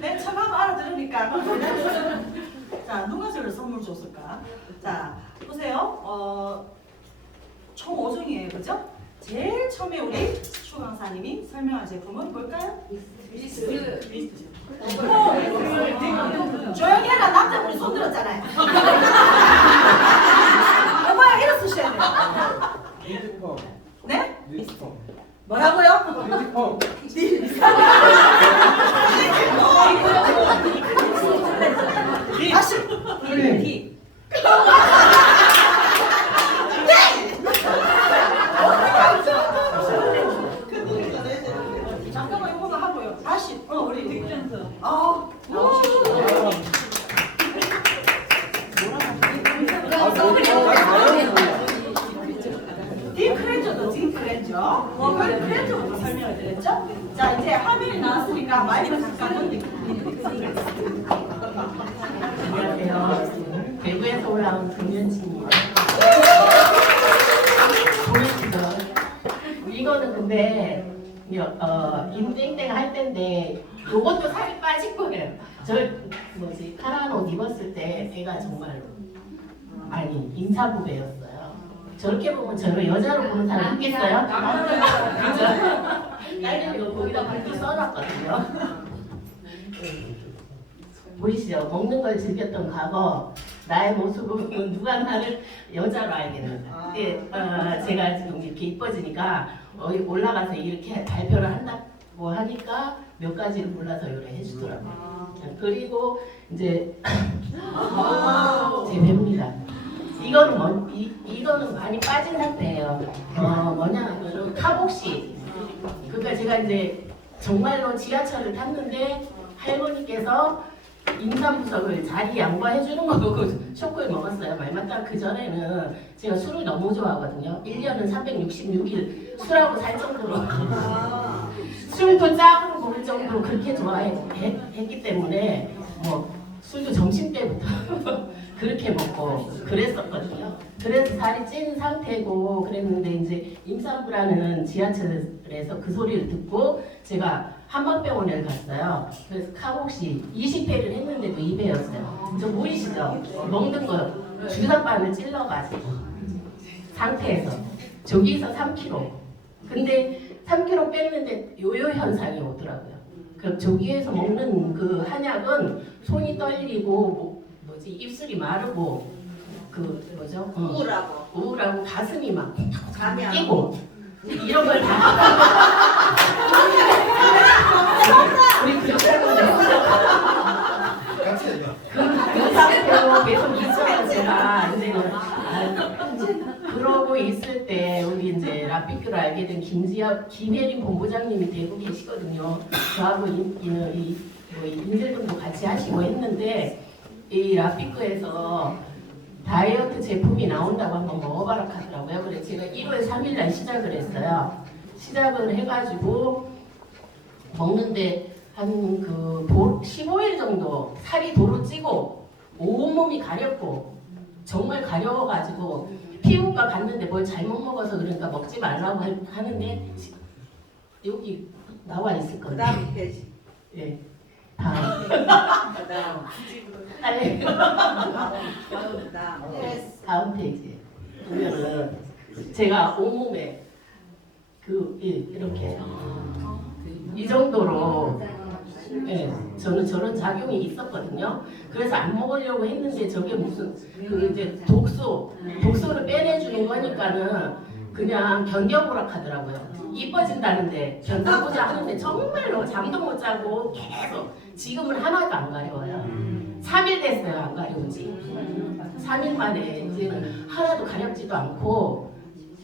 내 처방 알아들으니까. 자, 누가 저를 선물 줬을까? 자, 보세요. 총 5종이에요, 그죠? 제일 처음에 우리 추 강사님이 설명한 제품은 뭘까요? 미스트. 조용히 해라. 남자분이 손 들었잖아요. 여보야, 이거 쓰셔야 돼요. 뮤직펑. 네? 뮤직펑. 뭐라고요? 뮤직펑. 다시. 클린. 잠깐만 이거 하고요. 다시. 우리 딕센터. 나오시죠. 딥클렌저도 딥클렌저. 클렌저부터 설명을 드렸죠? 자, 이제 화면이 나왔으니까 마이크 잠깐 안녕하세요. 대구에서 올라온 금연치입니다. 보이시죠? 이거는 근데 인생땡 할 때인데 요것도 살이 빠진 거예요. 저 파란 옷 입었을 때 제가 정말로 임산부배였어요. 저렇게 보면 저를 여자로 보는 사람 있겠어요? 그죠? 딸내미 이거 거기다 불도 써놨거든요. 보이시죠? 먹는 걸 즐겼던 과거, 나의 모습을 보면 누가 나를 여자로 알겠는가. 제가 지금 이렇게 이뻐지니까 올라가서 이렇게 발표를 한다고 하니까 몇 가지를 골라서 요래 해주더라고요. 그리고 이제 제 배입니다. 이거는 많이 빠진 상태예요. 뭐냐면 카복시. 그러니까 제가 이제 정말로 지하철을 탔는데 할머니께서 임산부석을 자리 양보해 주는 거 보고 쇼크를 먹었어요. 말마땅 그 전에는 제가 술을 너무 좋아하거든요. 1년은 366일 술하고 살 정도로 술도 짝으로 먹을 정도로 그렇게 좋아했기 때문에 술도 점심 때부터 그렇게 먹고 그랬었거든요. 그래서 살이 찐 상태고 그랬는데 이제 임산부라는 지하철에서 그 소리를 듣고 제가 한방병원에 갔어요. 그래서 카복시 20회를 했는데도 2배였어요. 저 보이시죠? 먹는 거 주사바늘 찔러가지고 상태에서 저기서 3kg. 근데 3kg 뺐는데 요요 현상이 오더라고요. 그 저기에서 먹는 그 한약은 손이 떨리고 입술이 마르고 우울하고 가슴이 막 뛰고 이런 걸 다 우리 그 상태로 계속 있어요. 제가 이제는 그러고 있을 때 우리 이제 라피크를 알게 된 김혜린 본부장님이 되고 계시거든요. 저하고 인질분도 같이 하시고 했는데 이 라피크에서 다이어트 제품이 나온다고 한번 먹어봐라 하더라고요. 그래서 제가 1월 3일날 시작을 했어요. 시작을 해가지고 먹는데 한 15일 정도 살이 도로 찌고 온몸이 가렵고 정말 가려워가지고 피부과 갔는데 뭘 잘못 먹어서 그러니까 먹지 말라고 하는데 여기 나와 있을 거예요. 그다음 페이지. 예. 다음. 다음 페이지 보면은 제가 온몸에 이렇게 이 정도로 저는 저런 작용이 있었거든요. 그래서 안 먹으려고 했는데 저게 무슨 이제 독소를 빼내주는 거니까는 그냥 견뎌보라 하더라고요. 이뻐진다는데 견뎌보자 하는데 정말로 잠도 못 자고 계속 지금은 하나도 안 가려워요. 3일 됐어요. 안 가려운 지. 3일 만에 이제는 하나도 가렵지도 않고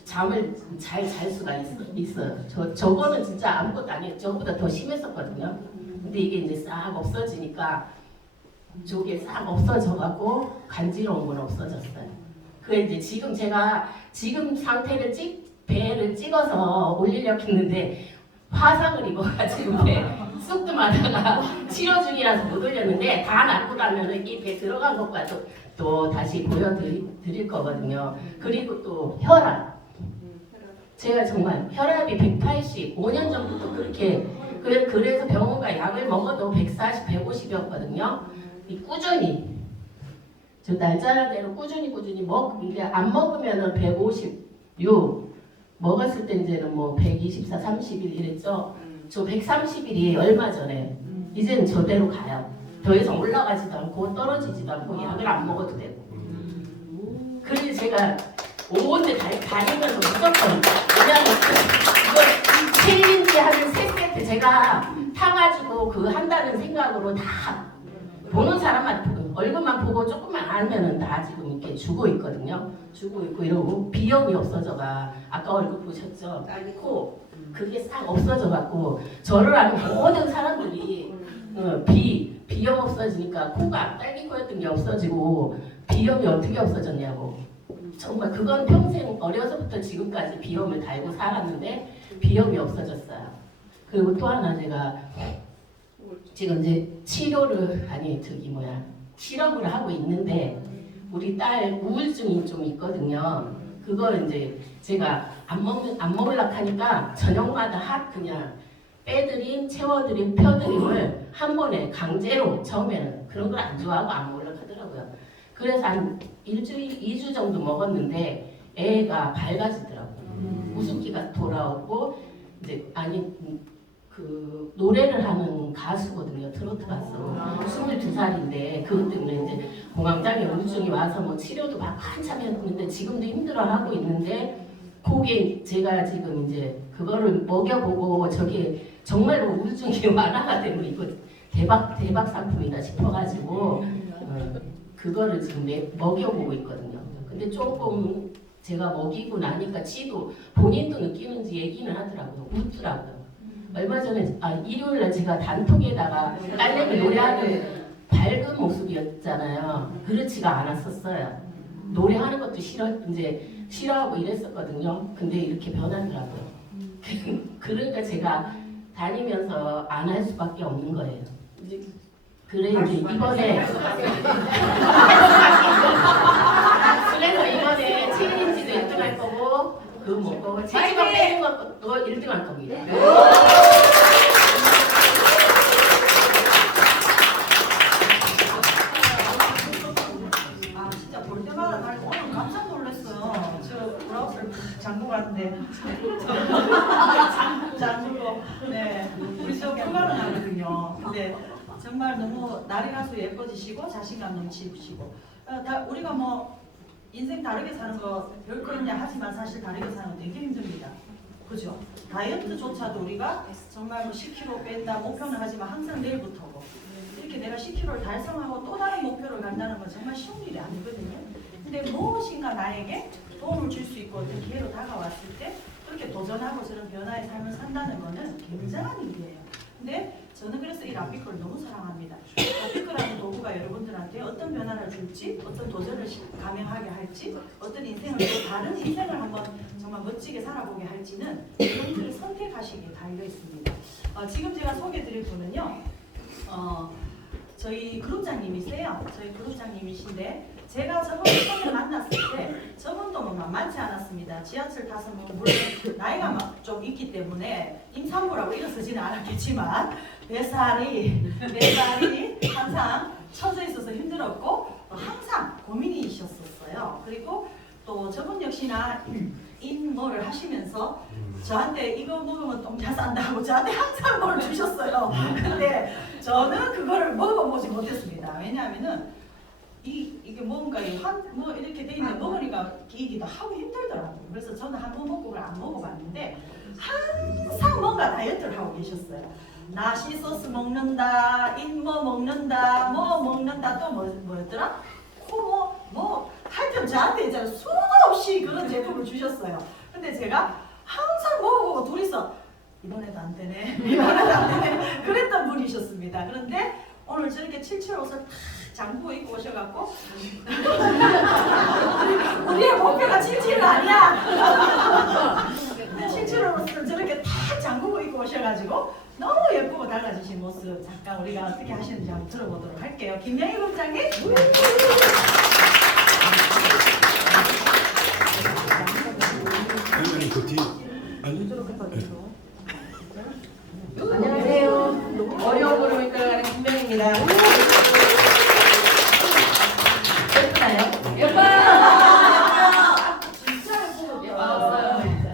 잠을 잘 잘 수가 있어요. 저거는 진짜 아무것도 아니에요. 저거보다 더 심했었거든요. 근데 이게 이제 싹 없어지니까 저게 싹 없어져갖고 간지러운 건 없어졌어요. 그래 이제 지금 제가 지금 상태를 배를 찍어서 올리려고 했는데 화상을 입어가지고 쑥도 마다가 치료 중이라서 못 올렸는데 다 낫고 나면은 이 배 들어간 것과 또 다시 보여드릴 거거든요. 그리고 또 혈압. 제가 정말 혈압이 180, 5년 전부터 그렇게 그래서 병원 가 약을 먹어도 140, 150이었거든요. 꾸준히 저 날짜란 대로 꾸준히 이게 안 먹으면은 156 먹었을 때 이제는 뭐 124, 30일 이랬죠. 저 130일이 얼마 전에 이제는 저대로 가요. 더 이상 올라가지도 않고 떨어지지도 않고 약을 안 먹어도 되고. 그래서 제가 온데 다니면서 무조건 그냥 이거 챌린지 하는 3세트 제가 타가지고 그 한다는 생각으로 다 보는 사람만 얼굴만 보고 조금만 알면은 다 지금 이렇게 주고 있거든요. 주고 있고 이러고 비염이 없어져가 아까 얼굴 보셨죠? 코 그게 싹 없어져갖고 저를 아는 모든 사람들이 비염 없어지니까 코가 딸기 코였던 게 없어지고 비염이 어떻게 없어졌냐고. 정말 그건 평생 어려서부터 지금까지 비염을 달고 살았는데 비염이 없어졌어요. 그리고 또 하나 제가 지금 이제 실험을 하고 있는데 우리 딸 우울증이 좀 있거든요. 그걸 이제 제가 안 먹으려고 하니까 저녁마다 그냥 빼드림, 채워드림, 펴드림을 한 번에 강제로 처음에는 그런 걸 안 좋아하고 안 먹으려고 하더라고요. 그래서 한 일주일, 2주 정도 먹었는데 애가 밝아지더라고요. 웃음기가 돌아오고 이제 그 노래를 하는 가수거든요. 트로트 가수. 22살인데 그것 때문에 이제 공황장애 우울증이 와서 뭐 치료도 막 한참 했는데 지금도 힘들어하고 있는데 그게 제가 지금 이제 그거를 먹여보고 저게 정말로 우울증이 완화가 되면 이거 대박 상품이다 싶어가지고 그거를 지금 먹여보고 있거든요. 근데 조금 제가 먹이고 나니까 지도 본인도 느끼는지 얘기는 하더라고요. 웃더라고요. 얼마 전에 일요일날 제가 단톡에다가 딸내미 노래하는 밝은 모습이었잖아요. 그렇지가 않았었어요. 노래하는 것도 싫어하고 이랬었거든요. 근데 이렇게 변하더라고요. 그러니까 제가 다니면서 안 할 수밖에 없는 거예요. 그래 이제 이번에 그래서 이번에 챌린지도 1등 할 거고 그 먹고 체지방 빼는 것도 1등 할 겁니다. 진짜 볼 때마다 나 오늘 깜짝 놀랐어요. 저 브라우스를 잠그고 갔는데 잠그고 네 우리 저 휴가를 나거든요. 근데 정말 너무 날이 갈수록 예뻐지시고 자신감 넘치시고 우리가 뭐 인생 다르게 사는 거 별거 있냐 하지만 사실 다르게 사는 거 되게 힘듭니다. 그죠? 다이어트조차도 우리가 정말 뭐 10kg 뺀다 목표는 하지만 항상 내일부터고 이렇게 내가 10kg를 달성하고 또 다른 목표를 간다는 건 정말 쉬운 일이 아니거든요. 근데 무엇인가 나에게 도움을 줄 수 있고 어떤 기회로 다가왔을 때 그렇게 도전하고 저런 변화의 삶을 산다는 거는 굉장한 일이에요. 근데 저는 그래서 이 라피크를 너무 사랑합니다. 라피크라는 도구가 여러분들한테 어떤 변화를 줄지, 어떤 도전을 감행하게 할지, 어떤 인생을 또 다른 인생을 한번 정말 멋지게 살아보게 할지는 여러분들이 선택하시기에 달려 있습니다. 지금 제가 소개드릴 분은요, 저희 그룹장님이세요. 저희 그룹장님이신데 제가 저분을 처음에 만났을 때 저분도 뭐 만만치 않았습니다. 지하철 타서 뭐 물론 나이가 막 좀 있기 때문에 임산부라고 일어서지는 않았겠지만 뱃살이 항상 처져 있어서 힘들었고 항상 고민이셨었어요. 그리고 또 저분 역시나 인뭐를 하시면서 저한테 이거 먹으면 똥자 싼다고 저한테 항상 뭘 주셨어요. 근데 저는 그거를 먹어보지 못했습니다. 왜냐하면은 이게 뭔가 뭐 이렇게 돼 있는 먹으니까 기기도 하고 힘들더라고요. 그래서 저는 한 번 먹고 안 먹어봤는데 항상 뭔가 다이어트를 하고 계셨어요. 나시 소스 먹는다, 인뭐 먹는다, 뭐 먹는다, 또 뭐였더라? 뭐 하여튼 저한테 이제 수도 없이 그런 제품을 주셨어요. 근데 제가 항상 먹어보고 둘이서 이번에도 안 되네, 이번에도 안 되네 그랬던 분이셨습니다. 그런데 오늘 저렇게 칠칠 옷을 탁 잠그고 입고 오셔갖고 우리의 목표가 칠칠은 아니야. 칠칠 옷을 저렇게 탁 잠그고 입고 오셔가지고 너무 예쁘고 달라지시는 모습 잠깐 우리가 어떻게 하시는지 한번 들어보도록 할게요. 김영희 국장님. 아니 그 뒤. 아니. 안녕하세요. 어려운 걸음을 이끌어가는 김명입니다. 예뻐요.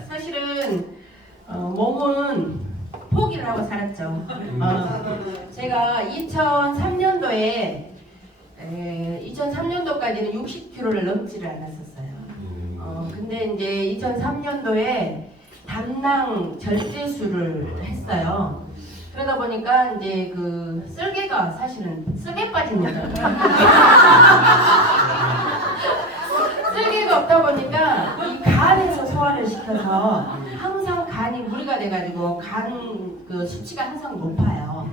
사실은 몸은 포기를 하고 살았죠. 제가 2003년도까지는 60kg를 넘지를 않았었어요. 근데 이제 2003년도에 담낭 절제술을 했어요. 그러다 보니까 이제 그 쓸개가 사실은 쓸개 빠진 여자. 쓸개가 없다 보니까 이 간에서 소화를 시켜서 항상 간이 무리가 돼가지고 간 그 수치가 항상 높아요.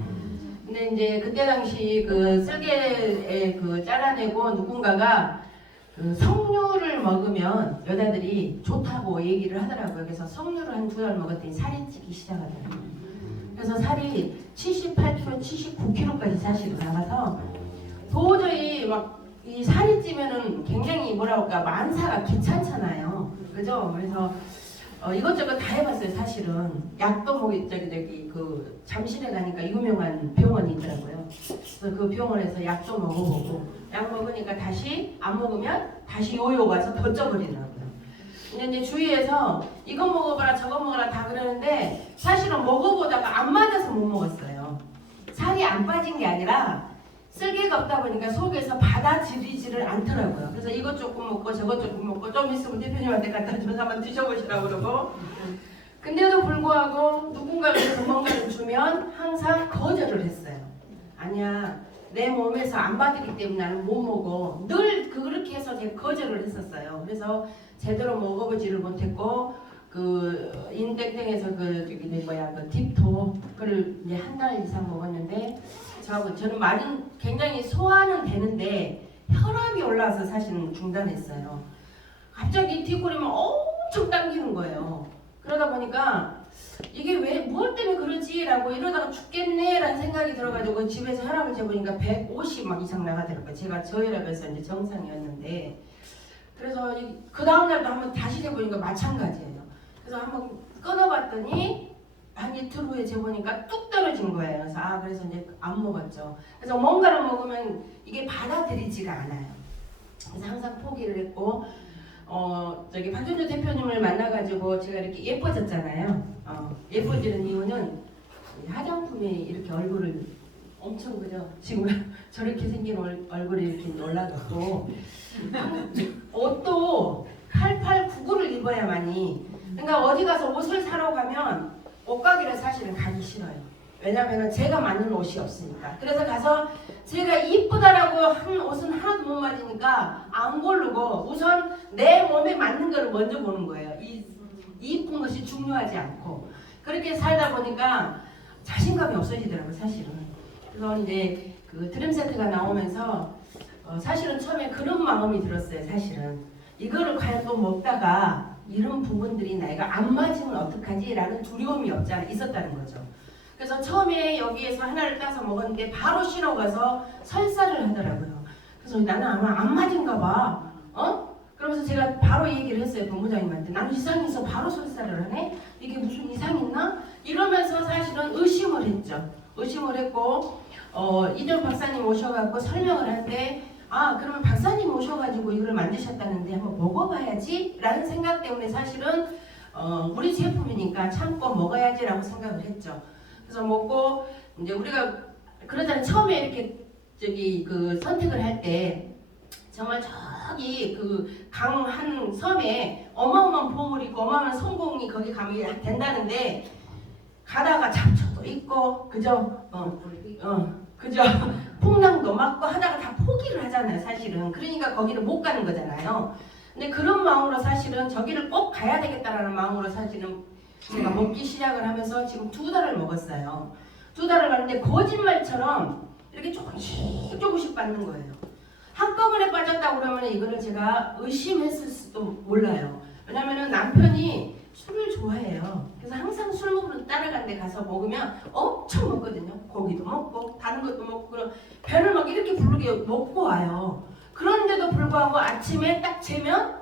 근데 이제 그때 당시 그 쓸개에 그 잘라내고 누군가가 그 석류를 먹으면 여자들이 좋다고 얘기를 하더라고요. 그래서 석류를 한 2달 먹었더니 살이 찌기 시작하더라고요. 그래서 살이 78kg, 79kg까지 사실은 나가서 도저히 막 이 살이 찌면은 굉장히 뭐라 할까 만사가 귀찮잖아요. 그죠? 그래서 이것저것 다 해봤어요. 사실은 약도 저기 그 잠실에 가니까 유명한 병원이 있더라고요. 그래서 그 병원에서 약도 먹어보고 약 먹으니까 다시 안 먹으면 다시 요요 가서 더 쪄버리더라고요. 근데 이제 주위에서 이거 먹어봐라 저거 먹어라 다 그러는데 사실은 먹어보다가 안 맞아서 못 먹었어요. 살이 안 빠진 게 아니라 쓸개가 없다 보니까 속에서 받아들이지를 않더라고요. 그래서 이것 조금 먹고 저것 조금 먹고 좀 있으면 대표님한테 갖다 줘서 한번 드셔보시라고 그러고 근데도 불구하고 누군가가 그래서 뭔가를 주면 항상 거절을 했어요. 아니야 내 몸에서 안 받기 때문에 나는 못 먹어. 늘 그렇게 해서 제가 거절을 했었어요. 그래서 제대로 먹어보지를 못했고 그 인땡땡에서 그 딥토 그걸 이제 한 달 이상 먹었는데 저는 말은 굉장히 소화는 되는데 혈압이 올라와서 사실은 중단했어요. 갑자기 뒷골이면 엄청 당기는 거예요. 그러다 보니까 이게 왜 무엇 때문에 그러지? 라고 이러다가 죽겠네 라는 생각이 들어가지고 집에서 혈압을 재보니까 150 막 이상 나가더라고요. 제가 저혈압에서 이제 정상이었는데 그래서 그 다음날도 한번 다시 재보니까 마찬가지예요. 그래서 한번 끊어봤더니 한 이틀 후에 재보니까 뚝 떨어진 거예요. 그래서 이제 안 먹었죠. 그래서 뭔가를 먹으면 이게 받아들이지가 않아요. 그래서 항상 포기를 했고 저기 박준주 대표님을 만나가지고 제가 이렇게 예뻐졌잖아요. 예뻐지는 이유는 화장품이 이렇게 얼굴을 엄청 그죠? 지금 저렇게 생긴 얼굴이 이렇게 올라갔고 옷도 8899를 입어야만이 그러니까 어디 가서 옷을 사러 가면 옷가게를 사실은 가기 싫어요. 왜냐면은 제가 맞는 옷이 없으니까. 그래서 가서 제가 이쁘다라고 한 옷은 하나도 못 맞으니까 안 고르고 우선 내 몸에 맞는 걸 먼저 보는 거예요. 이 이쁜 것이 중요하지 않고 그렇게 살다 보니까 자신감이 없어지더라고요. 사실은. 그래서 이제 그 드림 세트가 나오면서 사실은 처음에 그런 마음이 들었어요. 사실은 이거를 과연 또 먹다가 이런 부분들이 내가 안 맞으면 어떡하지? 라는 두려움이 있었다는 거죠. 그래서 처음에 여기에서 하나를 따서 먹었는데 바로 신어가서 설사를 하더라고요. 그래서 나는 아마 안 맞은가 봐. 그러면서 제가 바로 얘기를 했어요. 본부장님한테. 나는 이상해서 바로 설사를 하네? 이게 무슨 이상 있나? 이러면서 사실은 의심을 했죠. 의심을 했고 이전 박사님 오셔갖고 설명을 할 때 그러면 박사님 오셔가지고 이걸 만드셨다는데 한번 먹어봐야지 라는 생각 때문에 사실은 우리 제품이니까 참고 먹어야지라고 생각을 했죠. 그래서 먹고 이제 우리가 그러잖아요. 처음에 이렇게 그 선택을 할 때 정말 저기 그 강 한 섬에 어마어마한 보물이 있고 어마어마한 성공이 거기 가면 된다는데 가다가 잡초도 있고 그죠? 그죠? 풍랑도 맞고 하다가 다 포기를 하잖아요. 사실은. 그러니까 거기를 못 가는 거잖아요. 근데 그런 마음으로 사실은 저기를 꼭 가야 되겠다라는 마음으로 사실은 제가 먹기 시작을 하면서 지금 2달을 먹었어요. 2달을 갔는데 거짓말처럼 이렇게 조금씩 받는 거예요. 한꺼번에 빠졌다고 그러면 이거를 제가 의심했을 수도 몰라요. 왜냐면은 남편이 술을 좋아해요. 그래서 항상 술 먹으러 따라간 데 가서 먹으면 엄청 먹거든요. 고기도 먹고 다른 것도 먹고 그럼 배를 막 이렇게 부르게 먹고 와요. 그런데도 불구하고 아침에 딱 재면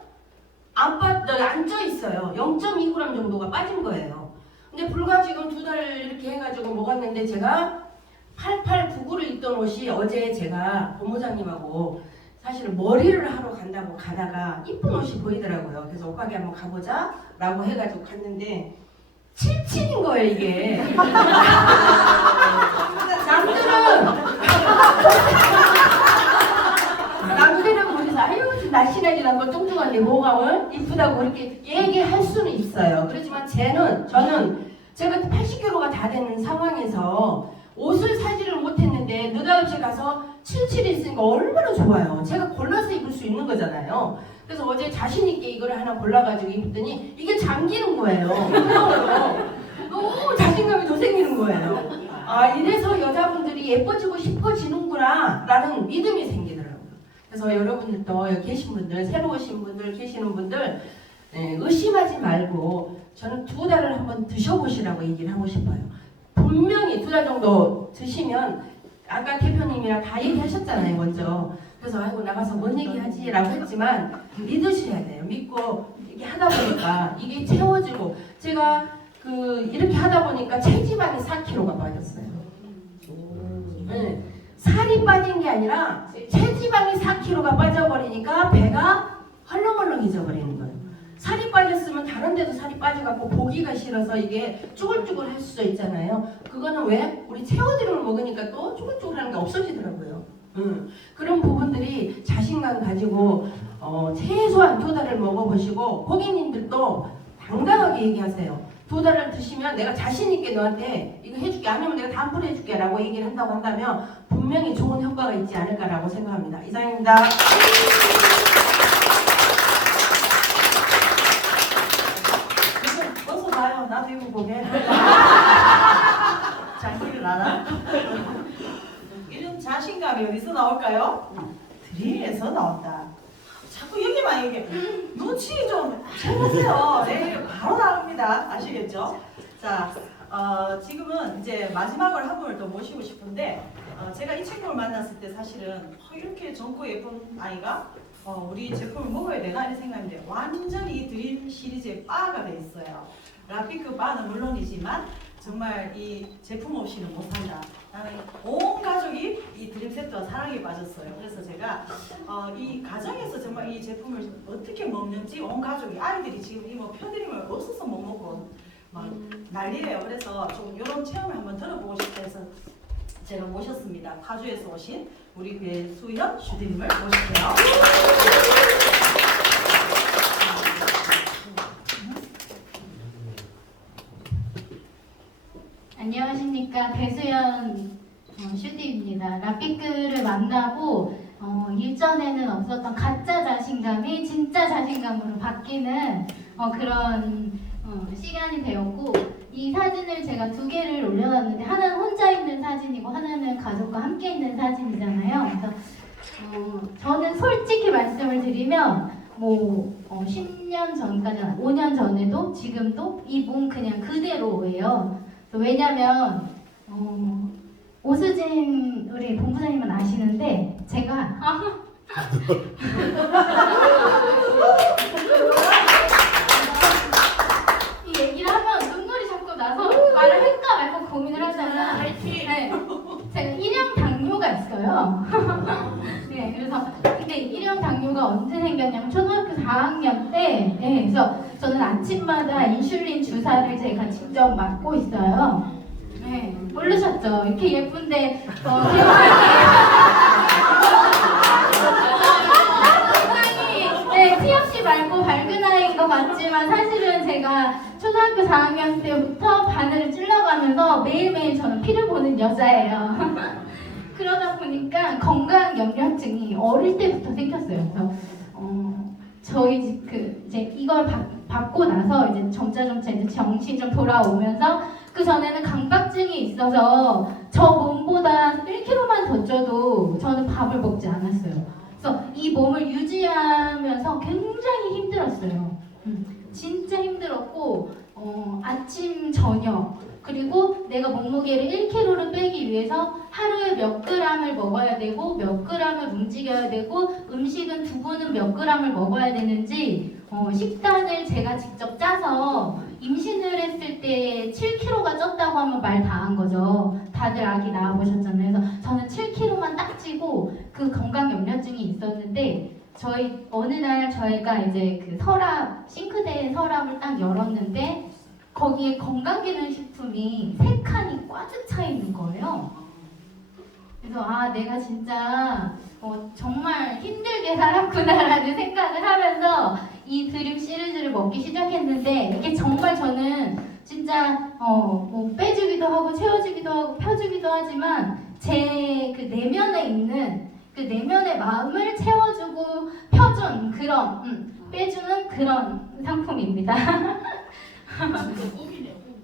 안 쪄 있어요. 0.2g 정도가 빠진 거예요. 근데 불과 지금 2달 이렇게 해가지고 먹었는데 제가 8899를 입던 옷이 어제 제가 본부장님하고 사실은 머리를 하러 간다고 가다가 이쁜 옷이 보이더라고요. 그래서 옷가게 한번 가보자 라고 해가지고 갔는데 77인 거예요 이게. 남들은 보면서 아유 날씬하게 뭐 뚱뚱한데 뭐가 이쁘다고 그렇게 얘기할 수는 있어요. 그렇지만 저는 제가 80kg가 다 되는 상황에서 옷을 사지를 못했는데 느닷없이 가서 77이 있으니까 얼마나 좋아요. 제가 골라서 입을 수 있는 거잖아요. 그래서 어제 자신있게 이거를 하나 골라가지고 입더니 이게 잠기는 거예요. 너무 자신감이 더 생기는 거예요. 아 이래서 여자분들이 예뻐지고 싶어지는구나 라는 믿음이 생기더라고요. 그래서 여러분들도 여기 계신 분들, 새로 오신 분들, 계시는 분들 의심하지 말고 저는 2달을 한번 드셔보시라고 얘기를 하고 싶어요. 분명히 2달 정도 드시면 아까 대표님이랑 다 얘기하셨잖아요 먼저. 그래서 아이고 나가서 뭔 얘기하지 라고 했지만 믿으셔야 돼요. 믿고 이렇게 하다 보니까 이게 채워지고 제가 이렇게 하다 보니까 체지방이 4kg가 빠졌어요. 네. 살이 빠진 게 아니라 체지방이 4kg가 빠져버리니까 배가 헐렁헐렁해져 버리는 거예요. 살이 빠졌으면 다른 데도 살이 빠져갖고 보기가 싫어서 이게 쭈글쭈글 할 수 있잖아요. 그거는 왜? 우리 채워드림을 먹으니까 또 쭈글쭈글하는 게 없어지더라고요. 그런 부분들이 자신감 가지고 최소한 2달을 먹어보시고 고객님들도 당당하게 얘기하세요. 2달을 드시면 내가 자신있게 너한테 이거 해줄게 아니면 내가 다 풀어줄게 라고 얘기를 한다고 한다면 분명히 좋은 효과가 있지 않을까라고 생각합니다. 이상입니다. 어서 봐요. 나도 이거 보게. 장기를 알아? 이런 자신감이 어디서 나올까요? 드림에서 나온다. 자꾸 여기만 얘기해. 눈치 좀 채보세요. 내일 바로 나옵니다. 아시겠죠? 자, 지금은 이제 마지막으로 한 분을 더 모시고 싶은데 제가 이 친구를 만났을 때 사실은 이렇게 젊고 예쁜 아이가 우리 제품을 먹어야 되나 이런 생각인데 완전히 이 드림 시리즈의 바가 돼 있어요. 라피크 바는 물론이지만 정말 이 제품 없이는 못 산다. 나는 온 가족이 이 드림 세트와 사랑에 빠졌어요. 그래서 제가 이 가정에서 정말 이 제품을 어떻게 먹는지 온 가족이 아이들이 지금 이 뭐 편드림을 없어서 못 먹고 막 난리예요. 그래서 좀 이런 체험을 한번 들어보고 싶다 해서 제가 모셨습니다. 파주에서 오신 우리 배수연 슈디님을 모실게요. 안녕하십니까. 배수연 슈디입니다. 라피크를 만나고 일전에는 없었던 가짜 자신감이 진짜 자신감으로 바뀌는 그런 시간이 되었고 이 사진을 제가 2개를 올려놨는데 하나는 혼자 있는 사진이고 하나는 가족과 함께 있는 사진이잖아요. 그래서 저는 솔직히 말씀을 드리면 10년 전까지 5년 전에도 지금도 이 몸 그냥 그대로예요. 왜냐면 오수진 우리 본부장님은 아시는데 제가 이 얘기를 하면 눈물이 자꾸 나서 말을 할까 말까 고민을 하잖아. 네, 제가 일형 당뇨가 있어요. 네, 그래서 근데 일형 당뇨가 언제 생겼냐면 초등학교 4학년 때. 네, 그래서 저는 아침마다 인슐린 주사를 제가 직접 맞고 있어요. 네, 모르셨죠? 이렇게 예쁜데 네, 티 없이 맑고 밝은 아이인 것 같지만 사실은 제가 초등학교 4학년 때부터 바늘을 찔러가면서 매일매일 저는 피를 보는 여자예요. 그러다 보니까 건강 염려증이 어릴 때부터 생겼어요. 그래서 저희 이제 이걸 받고 나서 이제 점차 이제 정신 좀 돌아오면서 그 전에는 강박증이 있어서 저 몸보다 1kg만 더 쪄도 저는 밥을 먹지 않았어요. 그래서 이 몸을 유지하면서 굉장히 힘들었어요. 진짜 힘들었어요. 힘들었고 아침 저녁 그리고 내가 몸무게를 1kg를 빼기 위해서 하루에 몇 g을 먹어야 되고 몇 g을 움직여야 되고 음식은 두부는 몇 g을 먹어야 되는지 식단을 제가 직접 짜서 임신을 했을 때 7kg가 쪘다고 하면 말 다 한 거죠. 다들 아기 낳아보셨잖아요. 그래서 저는 7kg만 딱 찌고 그 건강 염려증이 있었는데 저희 어느 날 저희가 이제 그 서랍 싱크대에 서랍을 딱 열었는데 거기에 건강기능식품이 3칸이 꽉 차 있는 거예요. 그래서 아 내가 진짜 정말 힘들게 살았구나라는 생각을 하면서 이 드림 시리즈를 먹기 시작했는데 이게 정말 저는 진짜 뭐 빼주기도 하고 채워주기도 하고 펴주기도 하지만 제 그 내면에 있는 그 내면의 마음을 채워주고 펴준 그런 빼주는 그런 상품입니다.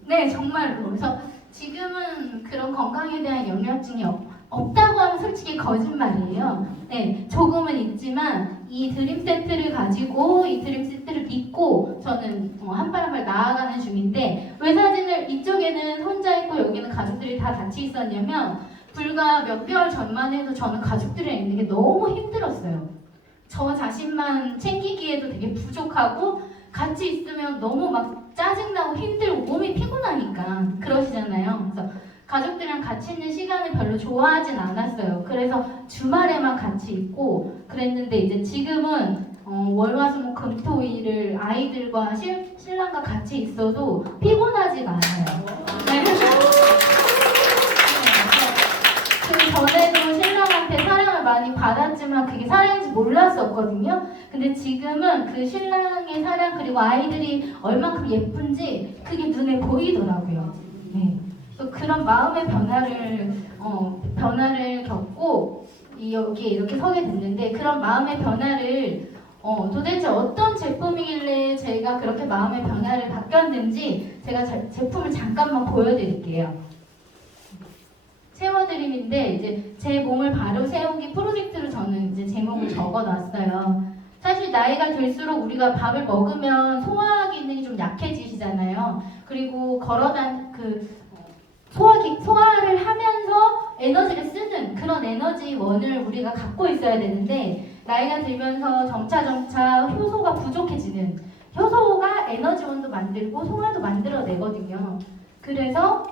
네 정말로. 그래서 지금은 그런 건강에 대한 염려증이 없다고 하면 솔직히 거짓말이에요. 네, 조금은 있지만 이 드림 세트를 가지고 이 드림 세트를 믿고 저는 한 발 한 발 나아가는 중인데 왜 사진을 이쪽에는 혼자 있고 여기는 가족들이 다 같이 있었냐면 불과 몇 개월 전만 해도 저는 가족들이랑 있는 게 너무 힘들었어요. 저 자신만 챙기기에도 되게 부족하고 같이 있으면 너무 막 짜증나고 힘들고 몸이 피곤하니까 그러시잖아요. 그래서 가족들이랑 같이 있는 시간을 별로 좋아하진 않았어요. 그래서 주말에만 같이 있고 그랬는데 이제 지금은 월화수목금토일을 아이들과 신랑과 같이 있어도 피곤하지가 않아요. 네. 그 전에도 신랑한테 사랑을 많이 받았지만 그게 사랑인지 몰랐었거든요. 근데 지금은 그 신랑의 사랑 그리고 아이들이 얼만큼 예쁜지 그게 눈에 보이더라고요. 네. 그런 마음의 변화를 겪고 여기에 이렇게 서게 됐는데 그런 마음의 변화를 도대체 어떤 제품이길래 제가 그렇게 마음의 변화를 바뀌었는지 제가 제품을 잠깐만 보여드릴게요. 채워드림인데 이제 제 몸을 바로 세우기 프로젝트로 저는 이제 제목을 적어놨어요. 사실 나이가 들수록 우리가 밥을 먹으면 소화 기능이 좀 약해지시잖아요. 그리고 소화를 하면서 에너지를 쓰는 그런 에너지원을 우리가 갖고 있어야 되는데 나이가 들면서 점차 효소가 부족해지는 효소가 에너지원도 만들고 소화도 만들어내거든요. 그래서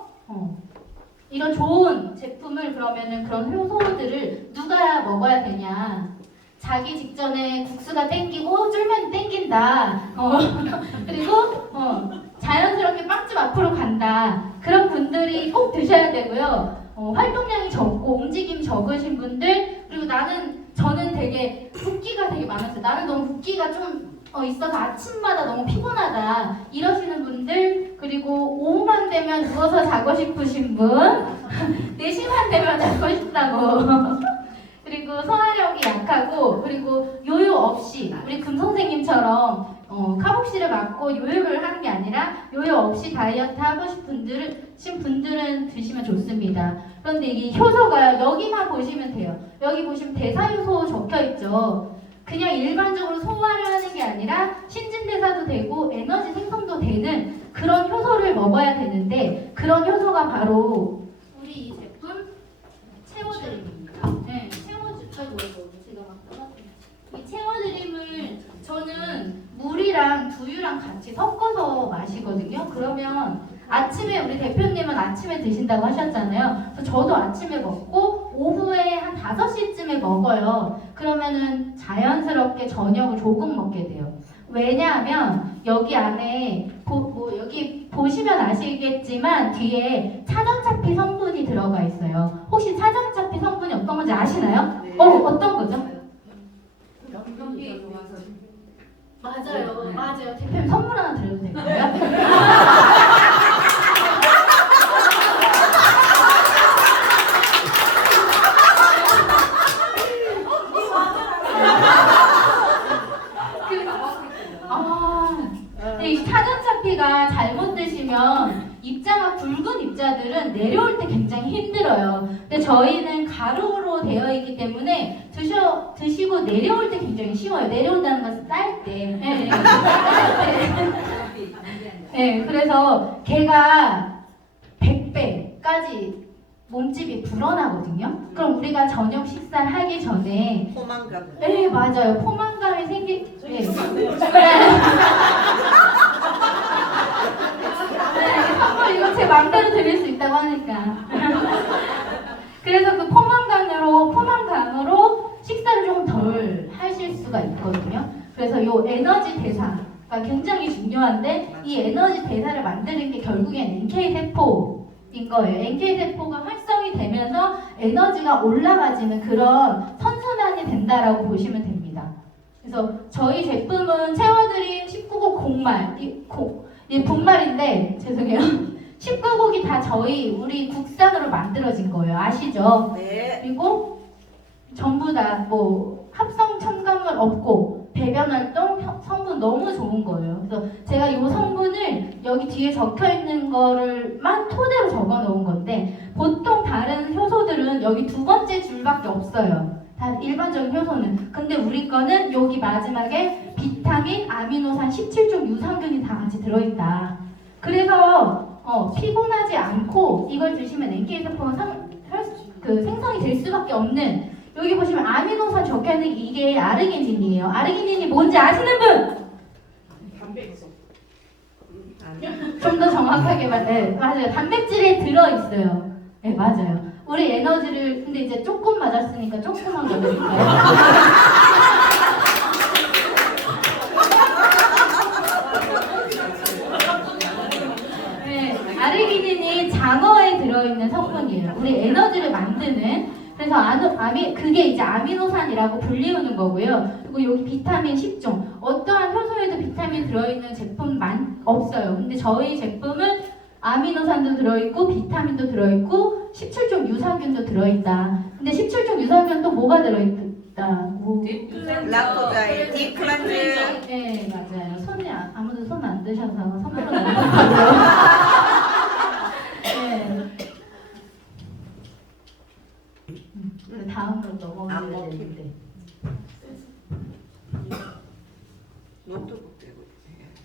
이런 좋은 제품을 그러면은 그런 효소들을 누가 먹어야 되냐? 자기 직전에 국수가 땡기고 쫄면이 땡긴다. 그리고 자연스럽게 빵집 앞으로 간다. 그런 분들이 꼭 드셔야 되고요. 활동량이 적고 움직임이 적으신 분들 그리고 저는 되게 붓기가 되게 많았어요. 나는 너무 붓기가 좀 있어서 아침마다 너무 피곤하다 이러시는 분들 그리고 오후만 되면 누워서 자고 싶으신 분 4시만 되면 자고 싶다고 그리고 소화력이 약하고 그리고 요요 없이 우리 금 선생님처럼 카복시를 맞고 요요를 하는 게 아니라 요요 없이 다이어트 하고 싶은 분들은 드시면 좋습니다. 그런데 이게 효소가 여기만 보시면 돼요. 여기 보시면 대사효소 적혀있죠. 그냥 일반적으로 소화를 하는 게 아니라 신진대사도 되고 에너지 생성도 되는 그런 효소를 먹어야 되는데 그런 효소가 바로 우리 이 제품 채워드림입니다. 네, 이 채워드림을 저는 물이랑 두유랑 같이 섞어서 마시거든요. 그러면 아침에 우리 대표님은 아침에 드신다고 하셨잖아요. 그래서 저도 아침에 먹고 오후에 한 5시쯤에 먹어요. 그러면은 자연스럽게 저녁을 조금 먹게 돼요. 왜냐하면 여기 안에 여기 보시면 아시겠지만 뒤에 차전차피 성분이 들어가 있어요. 혹시 차전차피 성분이 어떤 건지 아시나요? 네. 어떤 거죠? 연기가 좋아서 맞아요. 대표님 선물 하나 드려도 될까요? 이 차전차피가 잘못 드시면 입자가 굵은 입자들은 내려올 때 굉장히 힘들어요. 근데 저희는 가루로 되어 있기 때문에 드시고 내려올 때 굉장히 쉬워요. 내려온다는 것은 쌀 때. 네. 네, 그래서 걔가 100배까지 몸집이 불어나거든요. 그럼 우리가 저녁 식사를 하기 전에 포만감. 네, 맞아요. 포만감이 생기. 저희 네. 좀 안 돼요. 네, 선물 이거 제 맘대로 드릴 수 있다고 하니까. 그래서 그 포만감으로 식사를 조금 덜 하실 수가 있거든요. 그래서 이 에너지 대사가 굉장히 중요한데 이 에너지 대사를 만드는 게 결국엔 NK 세포인 거예요. NK 세포가 활성이 되면서 에너지가 올라가지는 그런 선순환이 된다라고 보시면 됩니다. 그래서 저희 제품은 채워드림 19곡 곡말, 이 분말인데 죄송해요. 19곡이 다 우리 국산으로 만들어진 거예요. 아시죠? 네. 그리고 전부 다 뭐 합성 첨가물 없고 배변 활동 성분 너무 좋은 거예요. 그래서 제가 이 성분을 여기 뒤에 적혀 있는 거를만 토대로 적어 놓은 건데 보통 다른 효소들은 여기 두 번째 줄밖에 없어요. 다 일반적인 효소는. 근데 우리 거는 여기 마지막에 비타민, 아미노산, 17종 유산균이 다 같이 들어있다. 그래서 피곤하지 않고 이걸 드시면 NK세포가 생성이 될 수밖에 없는, 여기 보시면 아미노산 적혀있는 이게 아르기닌이에요. 아르기닌이 뭔지 아시는 분? 좀 더 정확하게 네, 맞아요. 단백질에 들어있어요. 네, 맞아요. 우리 에너지를 근데 이제 조금 맞았으니까 조금만 더 드릴까요? 네, 아르기닌이 장어에 들어있는 성분이에요. 우리 에너지를 만드는. 그래서 그게 이제 아미노산이라고 불리우는 거고요. 그리고 여기 비타민 10종. 어떠한 효소에도 비타민 들어있는 제품만 없어요. 근데 저희 제품은 아미노산도 들어있고 비타민도 들어있고 17종 유산균도 들어있다. 근데 17종 유산균 또 뭐가 들어있다고? 락토자일, 디클란즈. 네, 맞아요. 아무도 손 안 드셔서 선물은 안 드셨고요. 네. 다음으로 넘어가야 되는데. 노트북 들고.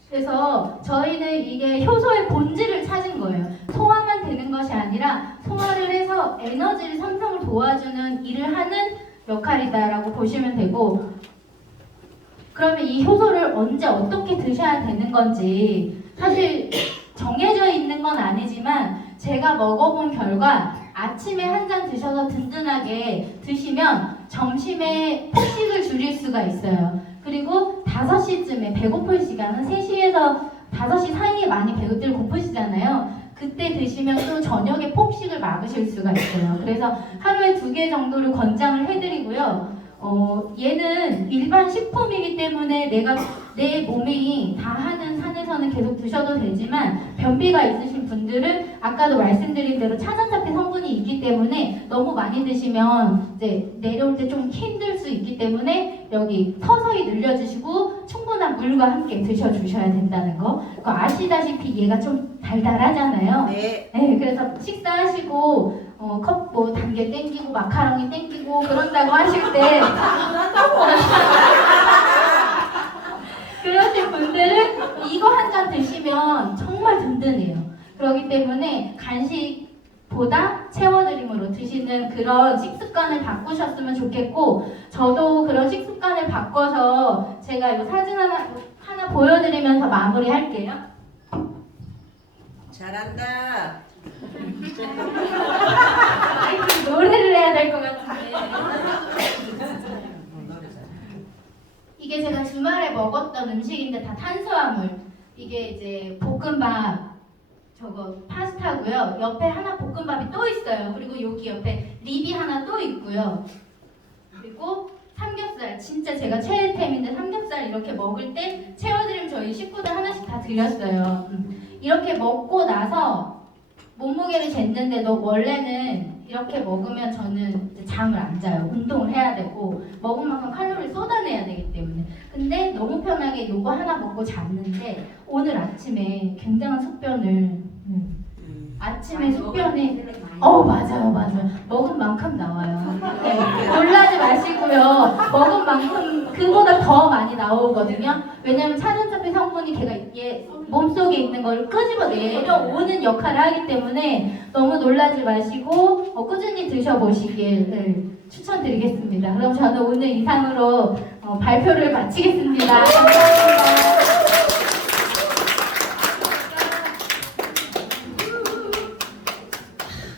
그래서 저희는 이게 효소의 본질을 찾은 거예요. 소화만 되는 것이 아니라 소화를 해서 에너지를 생성을 도와주는 일을 하는 역할이다라고 보시면 되고, 그러면 이 효소를 언제 어떻게 드셔야 되는 건지 사실 정해져 있는 건 아니지만 제가 먹어본 결과 아침에 한 잔 드셔서 든든하게 드시면 점심에 폭식을 줄일 수가 있어요. 그리고 5시쯤에 배고플 시간은 3시에서 5시 사이에 많이 배들 고프시잖아요. 그때 드시면 또 저녁에 폭식을 막으실 수가 있어요. 그래서 하루에 2개 정도를 권장을 해드리고요. 얘는 일반 식품이기 때문에 내 몸이 다 하는 산에서는 계속 드셔도 되지만 변비가 있으신 분들은 아까도 말씀드린 대로 차전자폐 성분이 있기 때문에 너무 많이 드시면 이제 내려올 때 좀 힘들 수 있기 때문에 여기 서서히 늘려주시고 충분한 물과 함께 드셔주셔야 된다는 거. 그거 아시다시피 얘가 좀 달달하잖아요. 네. 네, 그래서 식사하시고 컵 뭐 단계 땡기고 마카롱이 땡기고 그런다고 하실 때 그러신 분들은 이거 한 잔 드시면 정말 든든해요. 그렇기 때문에 간식보다 채워드림으로 드시는 그런 식습관을 바꾸셨으면 좋겠고, 저도 그런 식습관을 바꿔서 제가 이 사진 하나 보여드리면서 마무리할게요. 잘한다. 노래를 해야 될 것 같은데. 이게 제가 주말에 먹었던 음식인데 다 탄수화물. 이게 이제 볶음밥, 저거 파스타고요. 옆에 하나 볶음밥이 또 있어요. 그리고 여기 옆에 립이 하나 또 있고요. 그리고 삼겹살, 진짜 제가 최애템인데 삼겹살 이렇게 먹을 때 채워드리면 저희 식구들 하나씩 다 드렸어요. 이렇게 먹고 나서 몸무게를 쟀는데도 원래는 이렇게 먹으면 저는 이제 잠을 안 자요. 운동을 해야 되고 먹은 만큼 칼로리를 쏟아내야 되기 때문에. 근데 너무 편하게 요거 하나 먹고 잤는데 오늘 아침에 굉장한 숙변을 아침에 숙변이 맞아요. 먹은 만큼 나와요. 네, 놀라지 마시고요. 먹은 만큼 그보다 더 많이 나오거든요. 왜냐면 차전차피 성분이 걔가 얘 몸속에 있는 걸 끄집어 내려오는 역할을 하기 때문에 너무 놀라지 마시고 꾸준히 드셔보시길 추천드리겠습니다. 그럼 저는 오늘 이상으로 발표를 마치겠습니다. 감사합니다.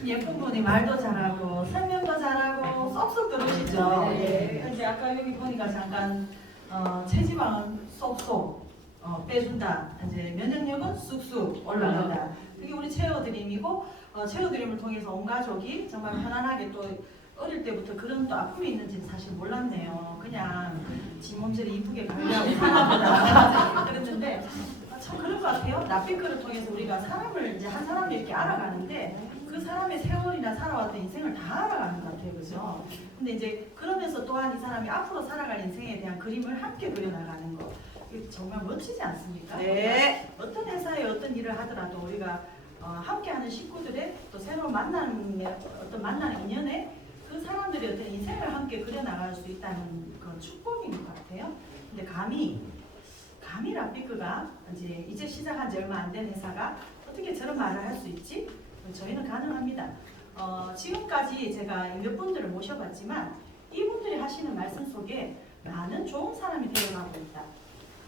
예쁜 분이 말도 잘하고 설명도 잘하고 쏙쏙 들어오시죠. 근데 아까 여기 보니까 잠깐 체지방은 쏙쏙 빼준다. 이제 면역력은 쑥쑥 올라간다. 그게 우리 체어드림이고 체어드림을 통해서 온 가족이 정말 편안하게 또 어릴 때부터 그런 또 아픔이 있는지는 사실 몰랐네요. 그냥 지 몸체를 이쁘게 관리하고 살아보다 그랬는데 참 그런 것 같아요. 라피크를 통해서 우리가 사람을 이제 한 사람을 이렇게 알아가는데 그 사람의 세월이나 살아왔던 인생을 다 알아가는 것 같아요. 그죠? 근데 이제 그러면서 또한 이 사람이 앞으로 살아갈 인생에 대한 그림을 함께 그려나가는 거. 이게 정말 멋지지 않습니까? 네. 어떤 회사에 어떤 일을 하더라도 우리가 함께하는 식구들의 또 새로운 만남의 어떤 만나는 인연에 그 사람들의 어떤 인생을 함께 그려나갈 수 있다는 그런 축복인 것 같아요. 근데 감히 라피크가 이제 시작한 지 얼마 안 된 회사가 어떻게 저런 말을 할 수 있지? 저희는 가능합니다. 지금까지 제가 몇 분들을 모셔봤지만 이분들이 하시는 말씀 속에 나는 좋은 사람이 되어가고 있다.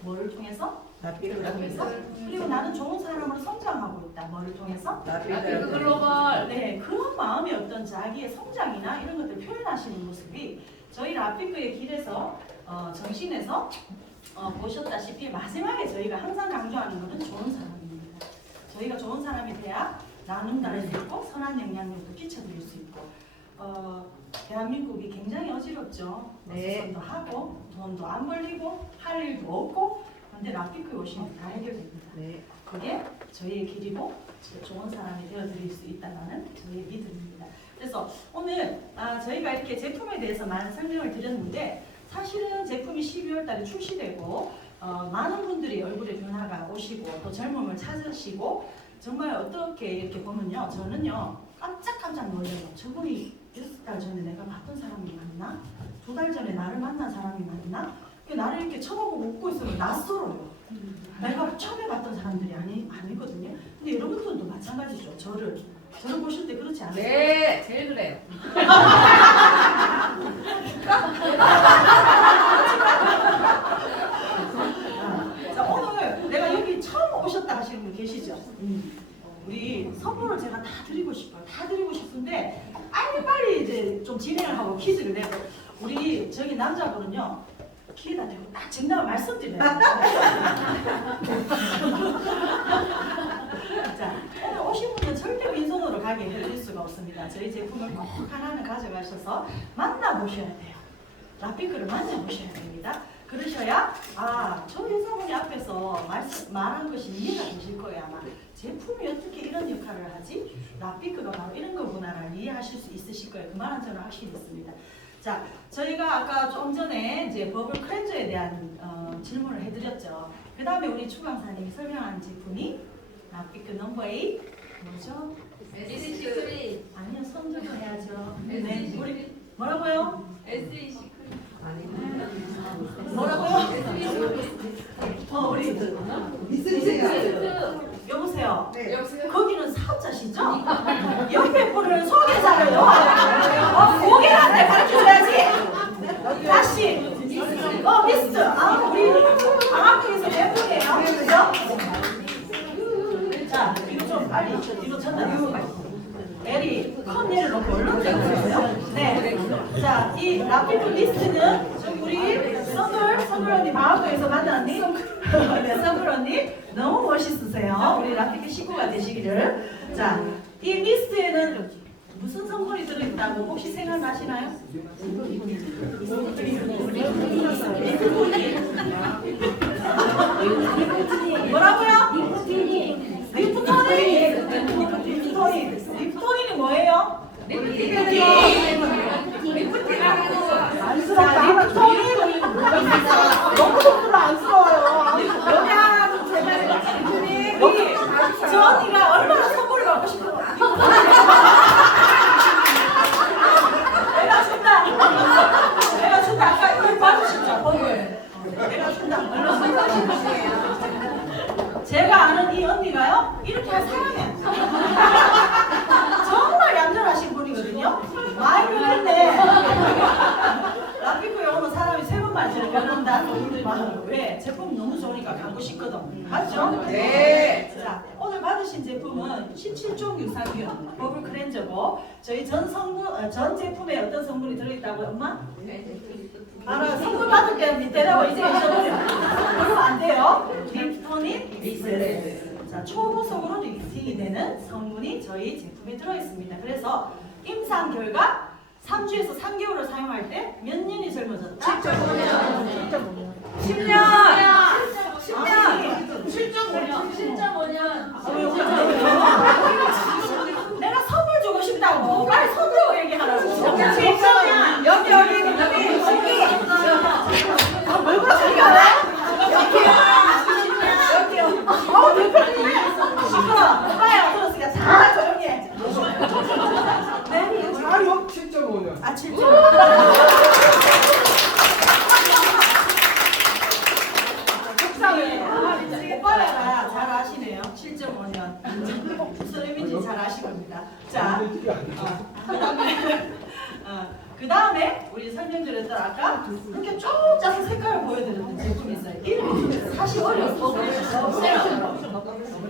뭐를 통해서? 라피크를 통해서. 그리고 나는 좋은 사람으로 성장하고 있다. 뭐를 통해서? 라피크 글로벌. 네, 그런 마음의 어떤 자기의 성장이나 이런 것들 표현하시는 모습이 저희 라피크의 길에서 정신에서 보셨다시피 마지막에 저희가 항상 강조하는 것은 좋은 사람입니다. 저희가 좋은 사람이 돼야 나눔도 할 수 있고 선한 영향력도 끼쳐드릴 수 있고 대한민국이 굉장히 어지럽죠. 어수선도 하고 돈도 안 벌리고 할 일도 없고 근데 라피크에 오시면 다 해결됩니다. 그게 저희의 길이고 좋은 사람이 되어드릴 수 있다는 저희의 믿음입니다. 그래서 오늘 저희가 이렇게 제품에 대해서 많은 설명을 드렸는데 사실은 제품이 12월 달에 출시되고 많은 분들이 얼굴에 변화가 오시고 또 젊음을 찾으시고 정말 어떻게 이렇게 보면요. 저는요. 깜짝깜짝 놀라요. 저분이 6달 전에 내가 봤던 사람이 맞나? 2달 전에 나를 만난 사람이 맞나? 나를 이렇게 쳐다보고 웃고 있으면 낯설어요. 내가 처음에 봤던 사람들이 아니거든요. 근데 여러분들도 마찬가지죠. 저를 보실 때 그렇지 않으세요? 네, 제일 그래요. 자, 오늘 내가 여기 처음 오셨다 하시는 분 계시죠? 우리 선물을 제가 다 드리고 싶어요. 다 드리고 싶은데 빨리 이제 좀 진행을 하고 퀴즈를 내고 우리 저기 남자분은요. 귀에다 대고 딱 정답을 말씀드려요. 자, 오늘 오신 분은 절대 빈손으로 가게 해드릴 수가 없습니다. 저희 제품을 꼭 하나는 가져가셔서 만나보셔야 돼요. 라피크를 만나보셔야 됩니다. 그러셔야 저 회사분이 앞에서 말한 것이 이해가 되실 거예요. 아마 제품이 어떻게 이런 역할을 하지? 라피크가 바로 이런 거구나를 이해하실 수 있으실 거예요. 그만한 저는 확실히 있습니다. 자, 저희가 아까 좀 전에 이제 버블 클렌저에 대한 질문을 해드렸죠. 그 다음에 우리 추 강사님이 설명한 제품이 라피크 넘버 8 뭐죠? SE 아니요, 선정을 해야죠. 네, 우리 뭐라고요? 뭐라고요? 우리 여보세요. 거기는 사업자시죠? 옆에 분을 소개자를요. 고개를 한대 가르쳐줘야지. 다시. 미스트. 우리 방학회에서 예쁘게요. 그죠? 자, 이거 좀 빨리 뒤로 전달해요. 에리 컨네를 놓고 얼른 들어주세요. 네. 자, 이 라피크 리스트는 우리 선글 언니 방학회에서 만난 언니, 네, 선글 언니 너무 멋있으세요. 우리 라피크 식구가 되시기를. 자, 이 리스트에는 무슨 선물이 들어있다고 혹시 생각나시나요? 뭐라고요? 립토닉이 뭐예요? 립토닉 너무 좋더라. 안쓰러워요. 영양 제발 저 언니가 얼마나 선물을 받고 싶어요. 이렇게 할 사람이 아니에요. 정말 얌전하신 분이거든요. 많이 변했네. 라피코에 오면 사람이 3번만 저렇게 변한다. 왜? 제품이 너무 좋으니까 갖고 싶거든. 맞죠? 네. 자, 오늘 받으신 제품은 17종 유산균 버블 클렌저고 저희 전 제품에 어떤 성분이 들어있다고요, 엄마? 알아, 성분 받을 때 밑에라고 이제 잊어버려. 그러면 안 돼요. 립토닉 리스레드. 자, 초고속으로 리프팅이 되는 성분이 저희 제품에 들어있습니다. 그래서 임상 결과 3주에서 3개월을 사용할 때 몇 년이 젊어졌다? 10년. 7.5년. 내가 선물 주고 싶다고. 빨리 선물 얘기하라고. 여기. 뭘 그렇게 하나? 여기요. 대표님. 시끄러. 오빠야 들었으니까 잘 조용히 해. 네? 자욕 7.5년. 아, 7점. 속상해. 오빠가 잘 아시네요. 7.5년. 무슨 의미인지 잘 아실 겁니다. 자, 그 다음에 우리 설명드렸던 아까 이렇게 쭉 짜서 색깔을 보여드렸던 제품이 있어요. 이름이 사실 어려워.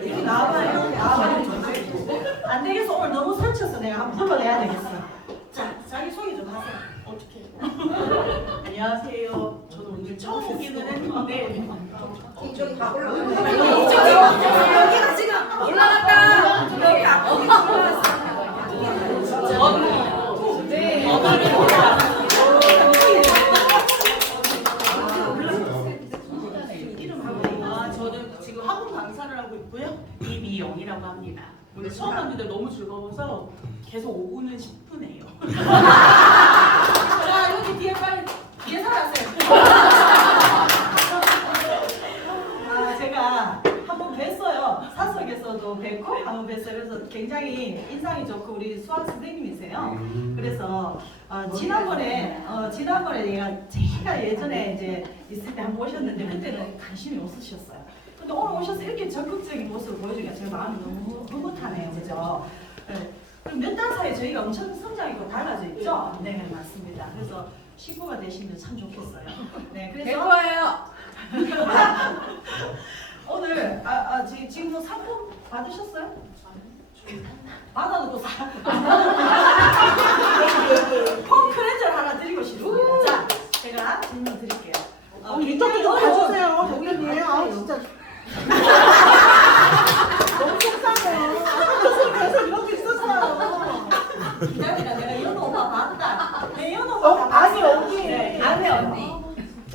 이렇게 나와봐요. 안 되겠어. 오늘 너무 설쳐서 내가 한번 불러내야 되겠어. 자, 자기 소개 좀 하세요. 어떻게? 안녕하세요. 저도 오늘 처음 오기는 했는데 이쪽이 다 여기가 지금 올라갔다. 여기 앞으로 올라왔어. 저는 지금 학원 강사를 하고 있고요. 이미영이라고 합니다. 오늘 처음 왔는데 너무 즐거워서 계속 오고는 싶으네요. 자, 여기 뒤에 빨리 계산하세요. 제가 한번 뵀어요. 사석에서도 뵙고 한번 뵀어요. 그래서 굉장히 인상이 좋고 우리 수학 선생님이세요. 그래서 지난번에 제가 예전에 이제 있을 때 한번 오셨는데 그때는 관심이 없으셨어요. 근데 오늘 오셔서 이렇게 적극적인 모습을 보여주니까 제 마음이 너무 흐뭇하네요. 그죠? 네. 그럼 몇 달 사이에 저희가 엄청 성장이고 달라져 있죠? 네, 맞습니다. 그래서 식구가 되시면 참 좋겠어요. 네, 그래서 거예요. 오늘 지금 뭐 상품 받으셨어요? 받아놓고 폼 클렌저를 하나 드리고 싶습니다. 자, 제가 질문 드릴게요. 이쪽도 좀 봐주세요, 동현님. 아 진짜 너무 속상해요. 학교에서 계속 이러고 있었어요. 기다리라, 내가 연우 오빠 봤다. 내 연우 오빠 아니 봤어요. 언니. 네, 안해 언니.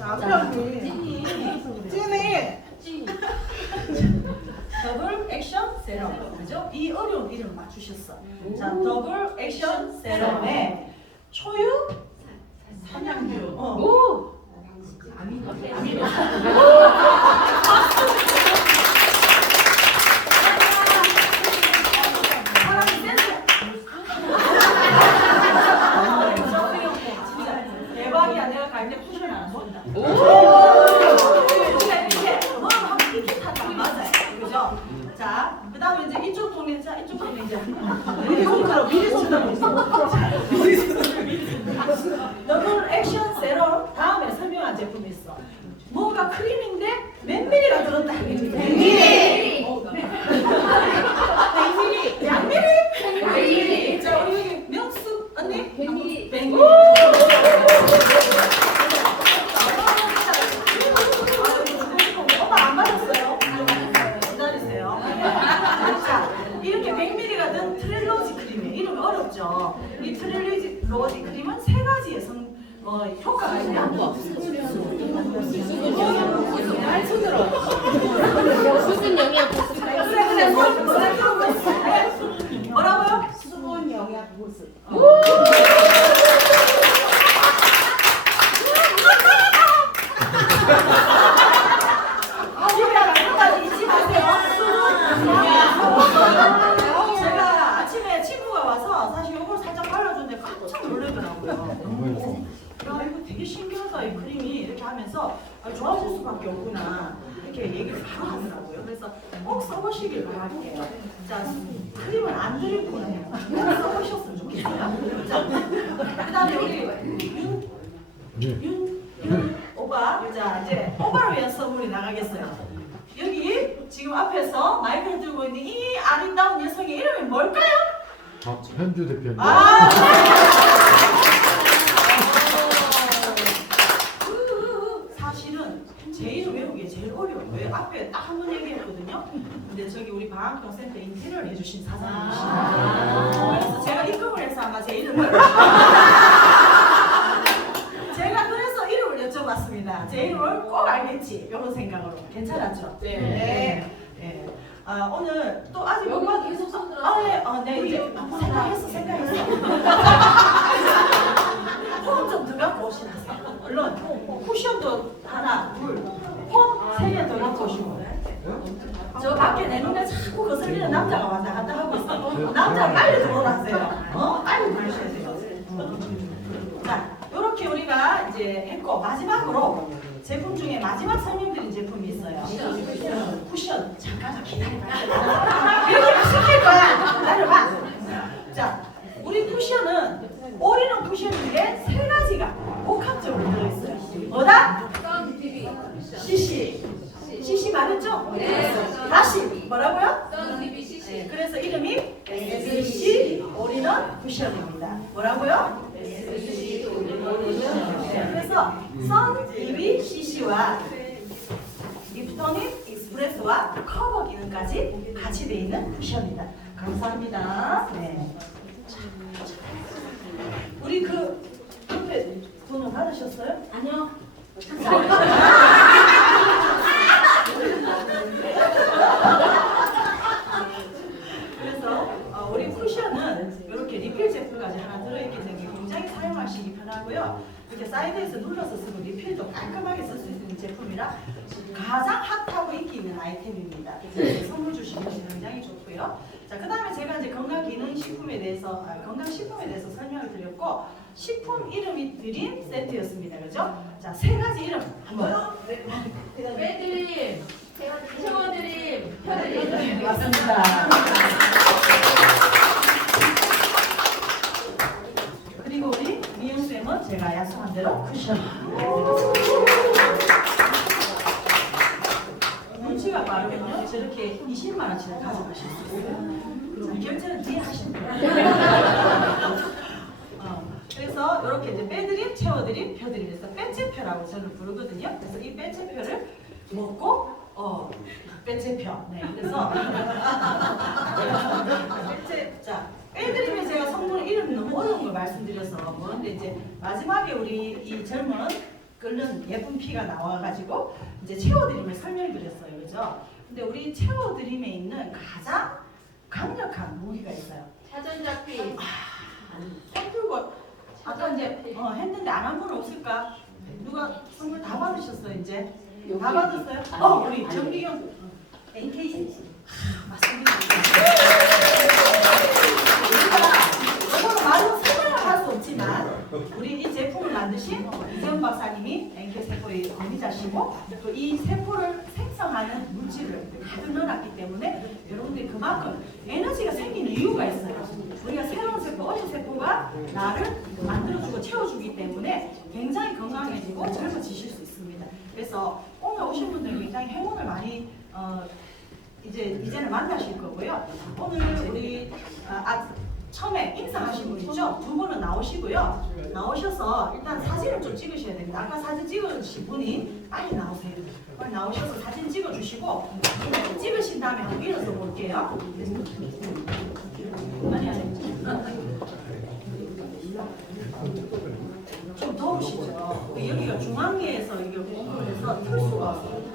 앞에 언니. 찐이. 더블 액션 세럼, 그죠? 이 어려운 이름 맞추셨어. 자, 더블 액션 세럼에 초유 산양유. 오. 사람이 센스. 대박이야. 내가 갈 때 쿠션 안 쏜다. 이렇게 한번 픽픽하다 맞아요. 그죠? 자, 그 다음에 이제 이쪽 통에 자 이쪽 통에 이제 미리 쳐다보고 있어. 더블 액션 세럼 다음에 설명한 제품이 있어. 뭐가 크림인데 몇 미리가 들었다. 100ml. 100ml. 양미리. 자, 우리 여기 명수 언니. 100ml. 100ml. 엄마 안 맞았어요. 기다리세요. 자, 이렇게 100ml가 든 트렐로지 크림이에요. 이름이 어렵죠. 이 트렐로지 크림은 3가지의 효과가 있냐? 무슨 영양 그래, 뭐라고요? 수분 영양 보습. 여기까지 잊지 마세요. 제가 아침에 친구가 와서 사실 이걸 살짝 발라줬는데 깜짝 놀라더라고요. 야, 이거 되게 신기하다. 이 크림이 이렇게 하면서 좋아질 수밖에 없구나. 이렇게 이렇게 얘기를 바로 하더라고요. 그래서 꼭 써보시길 바랄게요. 자, 크림을 안 드릴 거예요. 꼭 써보셨으면 좋겠어요. 자, 그 다음에 우리 윤 오빠. 자, 이제 오빠를 위한 선물이 나가겠어요. 여기 지금 앞에서 마이크를 들고 있는 이 아름다운 여성의 이름이 뭘까요? 현주 대표님. 사실은 제 이름 외우기 제일 어려워요. 왜? 앞에 딱 한 번 얘기했거든요. 근데 저기 우리 방학동센터 인테리어를 해주신 사장님이시죠. 그래서 제가 입금을 해서 아마 제 이름을 제가 그래서 이름을 여쭤봤습니다. 제 이름을 꼭 알겠지. 이런 생각으로. 괜찮았죠? 네. 오늘 또 아직 여기가 계속 손 들어서. 네. 이제 생각했어. 폼 좀 더 갖고 오시나요? 얼른. 쿠션도 하나, 둘, 폼 3개 더 갖고 오시고. 저 밖에 내 눈에 자꾸 거슬리는 남자가 왔다 갔다 하고 있어. 남자 빨리 들어오라세요. 빨리 들어오셔야 돼요. 자, 이렇게 우리가 이제 했고 마지막으로 제품 중에 마지막 설명드린 제품이 있어요. 쿠션. 잠깐 기다려봐. 여기 시킬 거야. 기다려봐. 자, 우리 쿠션은 올인원 쿠션인데 3가지가 복합적으로 들어있어요. 뭐다? CC 말했죠? 네. 다시 뭐라고요? 네, 그래서 이름이 CC 올인원 쿠션입니다. 뭐라고요? 그래서 선 DB CC와 립토닉 익스프레스와 커버 기능까지 같이 되어 있는 쿠션입니다. 감사합니다. 네. 우리 그 옆에 돈을 받으셨어요? 아니요. 그래서 우리 쿠션은 이렇게 리필 제품까지 하나 들어있기 때문에 굉장히 사용하시기 편하고요. 이렇게 사이드에서 눌러서 쓰고 리필도 깔끔하게 쓸 수 있는 제품이라 가장 핫하고 인기 있는 아이템입니다. 그래서 선물 주시면 굉장히 좋고요. 자, 그 다음에 제가 이제 건강기능식품에 대해서 설명을 드렸고, 식품 이름이 드림 세트였습니다. 그죠? 자, 3가지 이름 한번. 빼드림, 채워드림, 펴드림. 맞습니다. 그리고 우리 미영쌤은 제가 약속한 대로 쿠션. 눈치가 빠르면요, 저렇게 20만 원치를 가져가실 수 있어요. 결제는 뒤에 하시면 돼요. 그래서 이렇게 이제 빼드림, 채워드림, 펴드림 해서 빼채표라고 저는 부르거든요. 그래서 이 빼채표를 먹고 빼채표. 네, 그래서 자, 빼드림에 제가 선물 이름 너무 어려운 걸 말씀드려서 그런데 이제 마지막에 우리 이 젊은 끓는 예쁜 피가 나와가지고 이제 채워드림을 설명드렸어요, 그죠? 근데 우리 채워드림에 있는 가장 강력한 무기가 있어요. 사전잡기. 손 들고 아까 이제 했는데 안 한 분 없을까? 누가 선물 다 받으셨어요 이제? 다 받았어요? 우리 정기경 NKC 맞습니다. 우리가 말로 설명을 할 수 없지만 우리 이 제품을 만드신 이재훈 박사님이 NK 세포의 권위자시고 또 이 세포를 생성하는 물질을 가득 넣어놨기 때문에 여러분들이 그만큼 에너지가 생기는 이유가 있어요. 우리가 새로운 세포, 어린 세포가 나를 만들어주고 채워주기 때문에 굉장히 건강해지고 젊어지실 수 있습니다. 그래서 오늘 오신 분들 굉장히 행운을 많이 이제는 만나실 거고요. 오늘 우리 처음에 인사하신 분 있죠? 2분은 나오시고요. 나오셔서 일단 사진을 좀 찍으셔야 됩니다. 아까 사진 찍으신 분이 빨리 나오세요. 빨리 나오셔서 사진 찍어주시고 찍으신 다음에 한번 일어서 볼게요. 좀 더우시죠? 여기가 중앙리에서 이게 공부해서 틀 수가 없어요.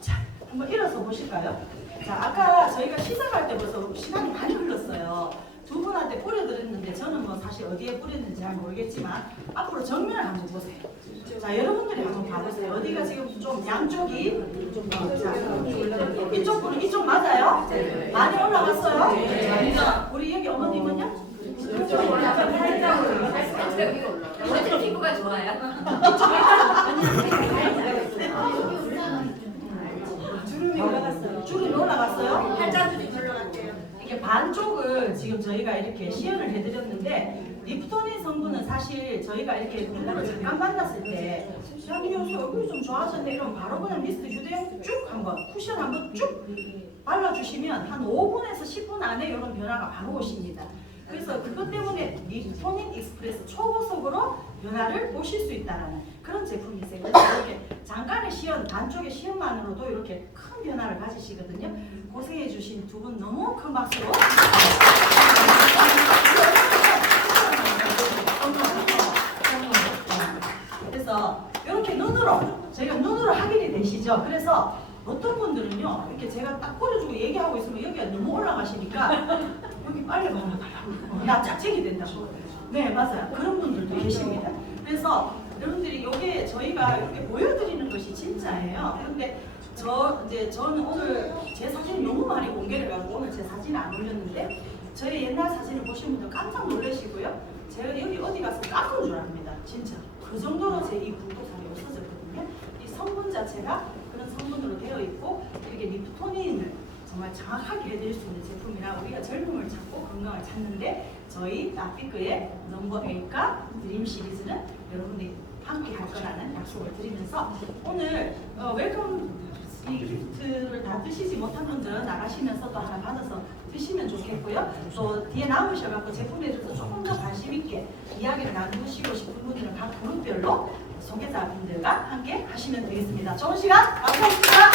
자, 한번 일어서 보실까요? 자, 아까 저희가 시작할 때 벌써 시간이 많이 흘렀어요. 2분한테 뿌려드렸는데 저는 뭐 사실 어디에 뿌렸는지 잘 모르겠지만 앞으로 정면을 한번 보세요. 자, 여러분들이 한번 봐보세요. 어디가 지금 좀 양쪽이 자, 이쪽 분은 이쪽 맞아요? 많이 올라갔어요? 우리 여기 어머님은요? 어제 피부가 좋아요. 주름이 올라갔어요. 주름이 올라갔어요? 팔자들이 올라갈게요. 이렇게 반쪽을 지금 저희가 이렇게 시연을 해드렸는데 리프토닌 성분은 사실 저희가 이렇게 블라를 잠깐 만났을 때 자기 요새 얼굴이 좀 좋아졌네 이러면 바로 그냥 미스트 휴대용 쭉 한번 쿠션 한번 쭉 발라주시면 한 5분에서 10분 안에 이런 변화가 바로 오십니다. 그래서 그것 때문에 리프토닌 익스프레스 초고속으로 변화를 보실 수 있다는 그런 제품이세요. 그래서 이렇게 잠깐의 시연, 반쪽의 시연만으로도 이렇게 큰 변화를 가지시거든요. 고생해주신 두 분 너무 큰 박수로. 그래서 이렇게 눈으로 저희가 눈으로 확인이 되시죠. 그래서 어떤 분들은요 이렇게 제가 딱 보여주고 얘기하고 있으면 여기가 너무 올라가시니까 여기 빨리 발라달라고 나 짝짝이 된다고. 네 맞아요. 그런 분들도 계십니다. 그래서 여러분들이 이게 저희가 이렇게 보여드리는 것이 진짜예요. 그런데 저는 오늘 제 사진을 너무 많이 공개를 해가지고 오늘 제 사진을 안 올렸는데 저희 옛날 사진을 보신 분들 깜짝 놀라시고요. 제가 여기 어디 가서 깎은 줄 압니다. 진짜 그 정도로 제 이 굴곡살이 없어졌거든요. 이 성분 자체가 그런 성분으로 되어 있고 이렇게 리프토닌을 정말 정확하게 해드릴 수 있는 제품이라 우리가 젊음을 찾고 건강을 찾는데 저희 라피크의 넘버 8과 드림 시리즈는 여러분들이 함께 할 거라는 약속을 드리면서 오늘 웰컴 이 기프트를 다 드시지 못한 분들은 나가시면서 또 하나 받아서 드시면 좋겠고요. 또 뒤에 남으셔갖고 제품에 대해서 조금 더 관심 있게 이야기를 나누시고 싶은 분들은 각 그룹별로 소개자분들과 함께 하시면 되겠습니다. 좋은 시간 감사합니다.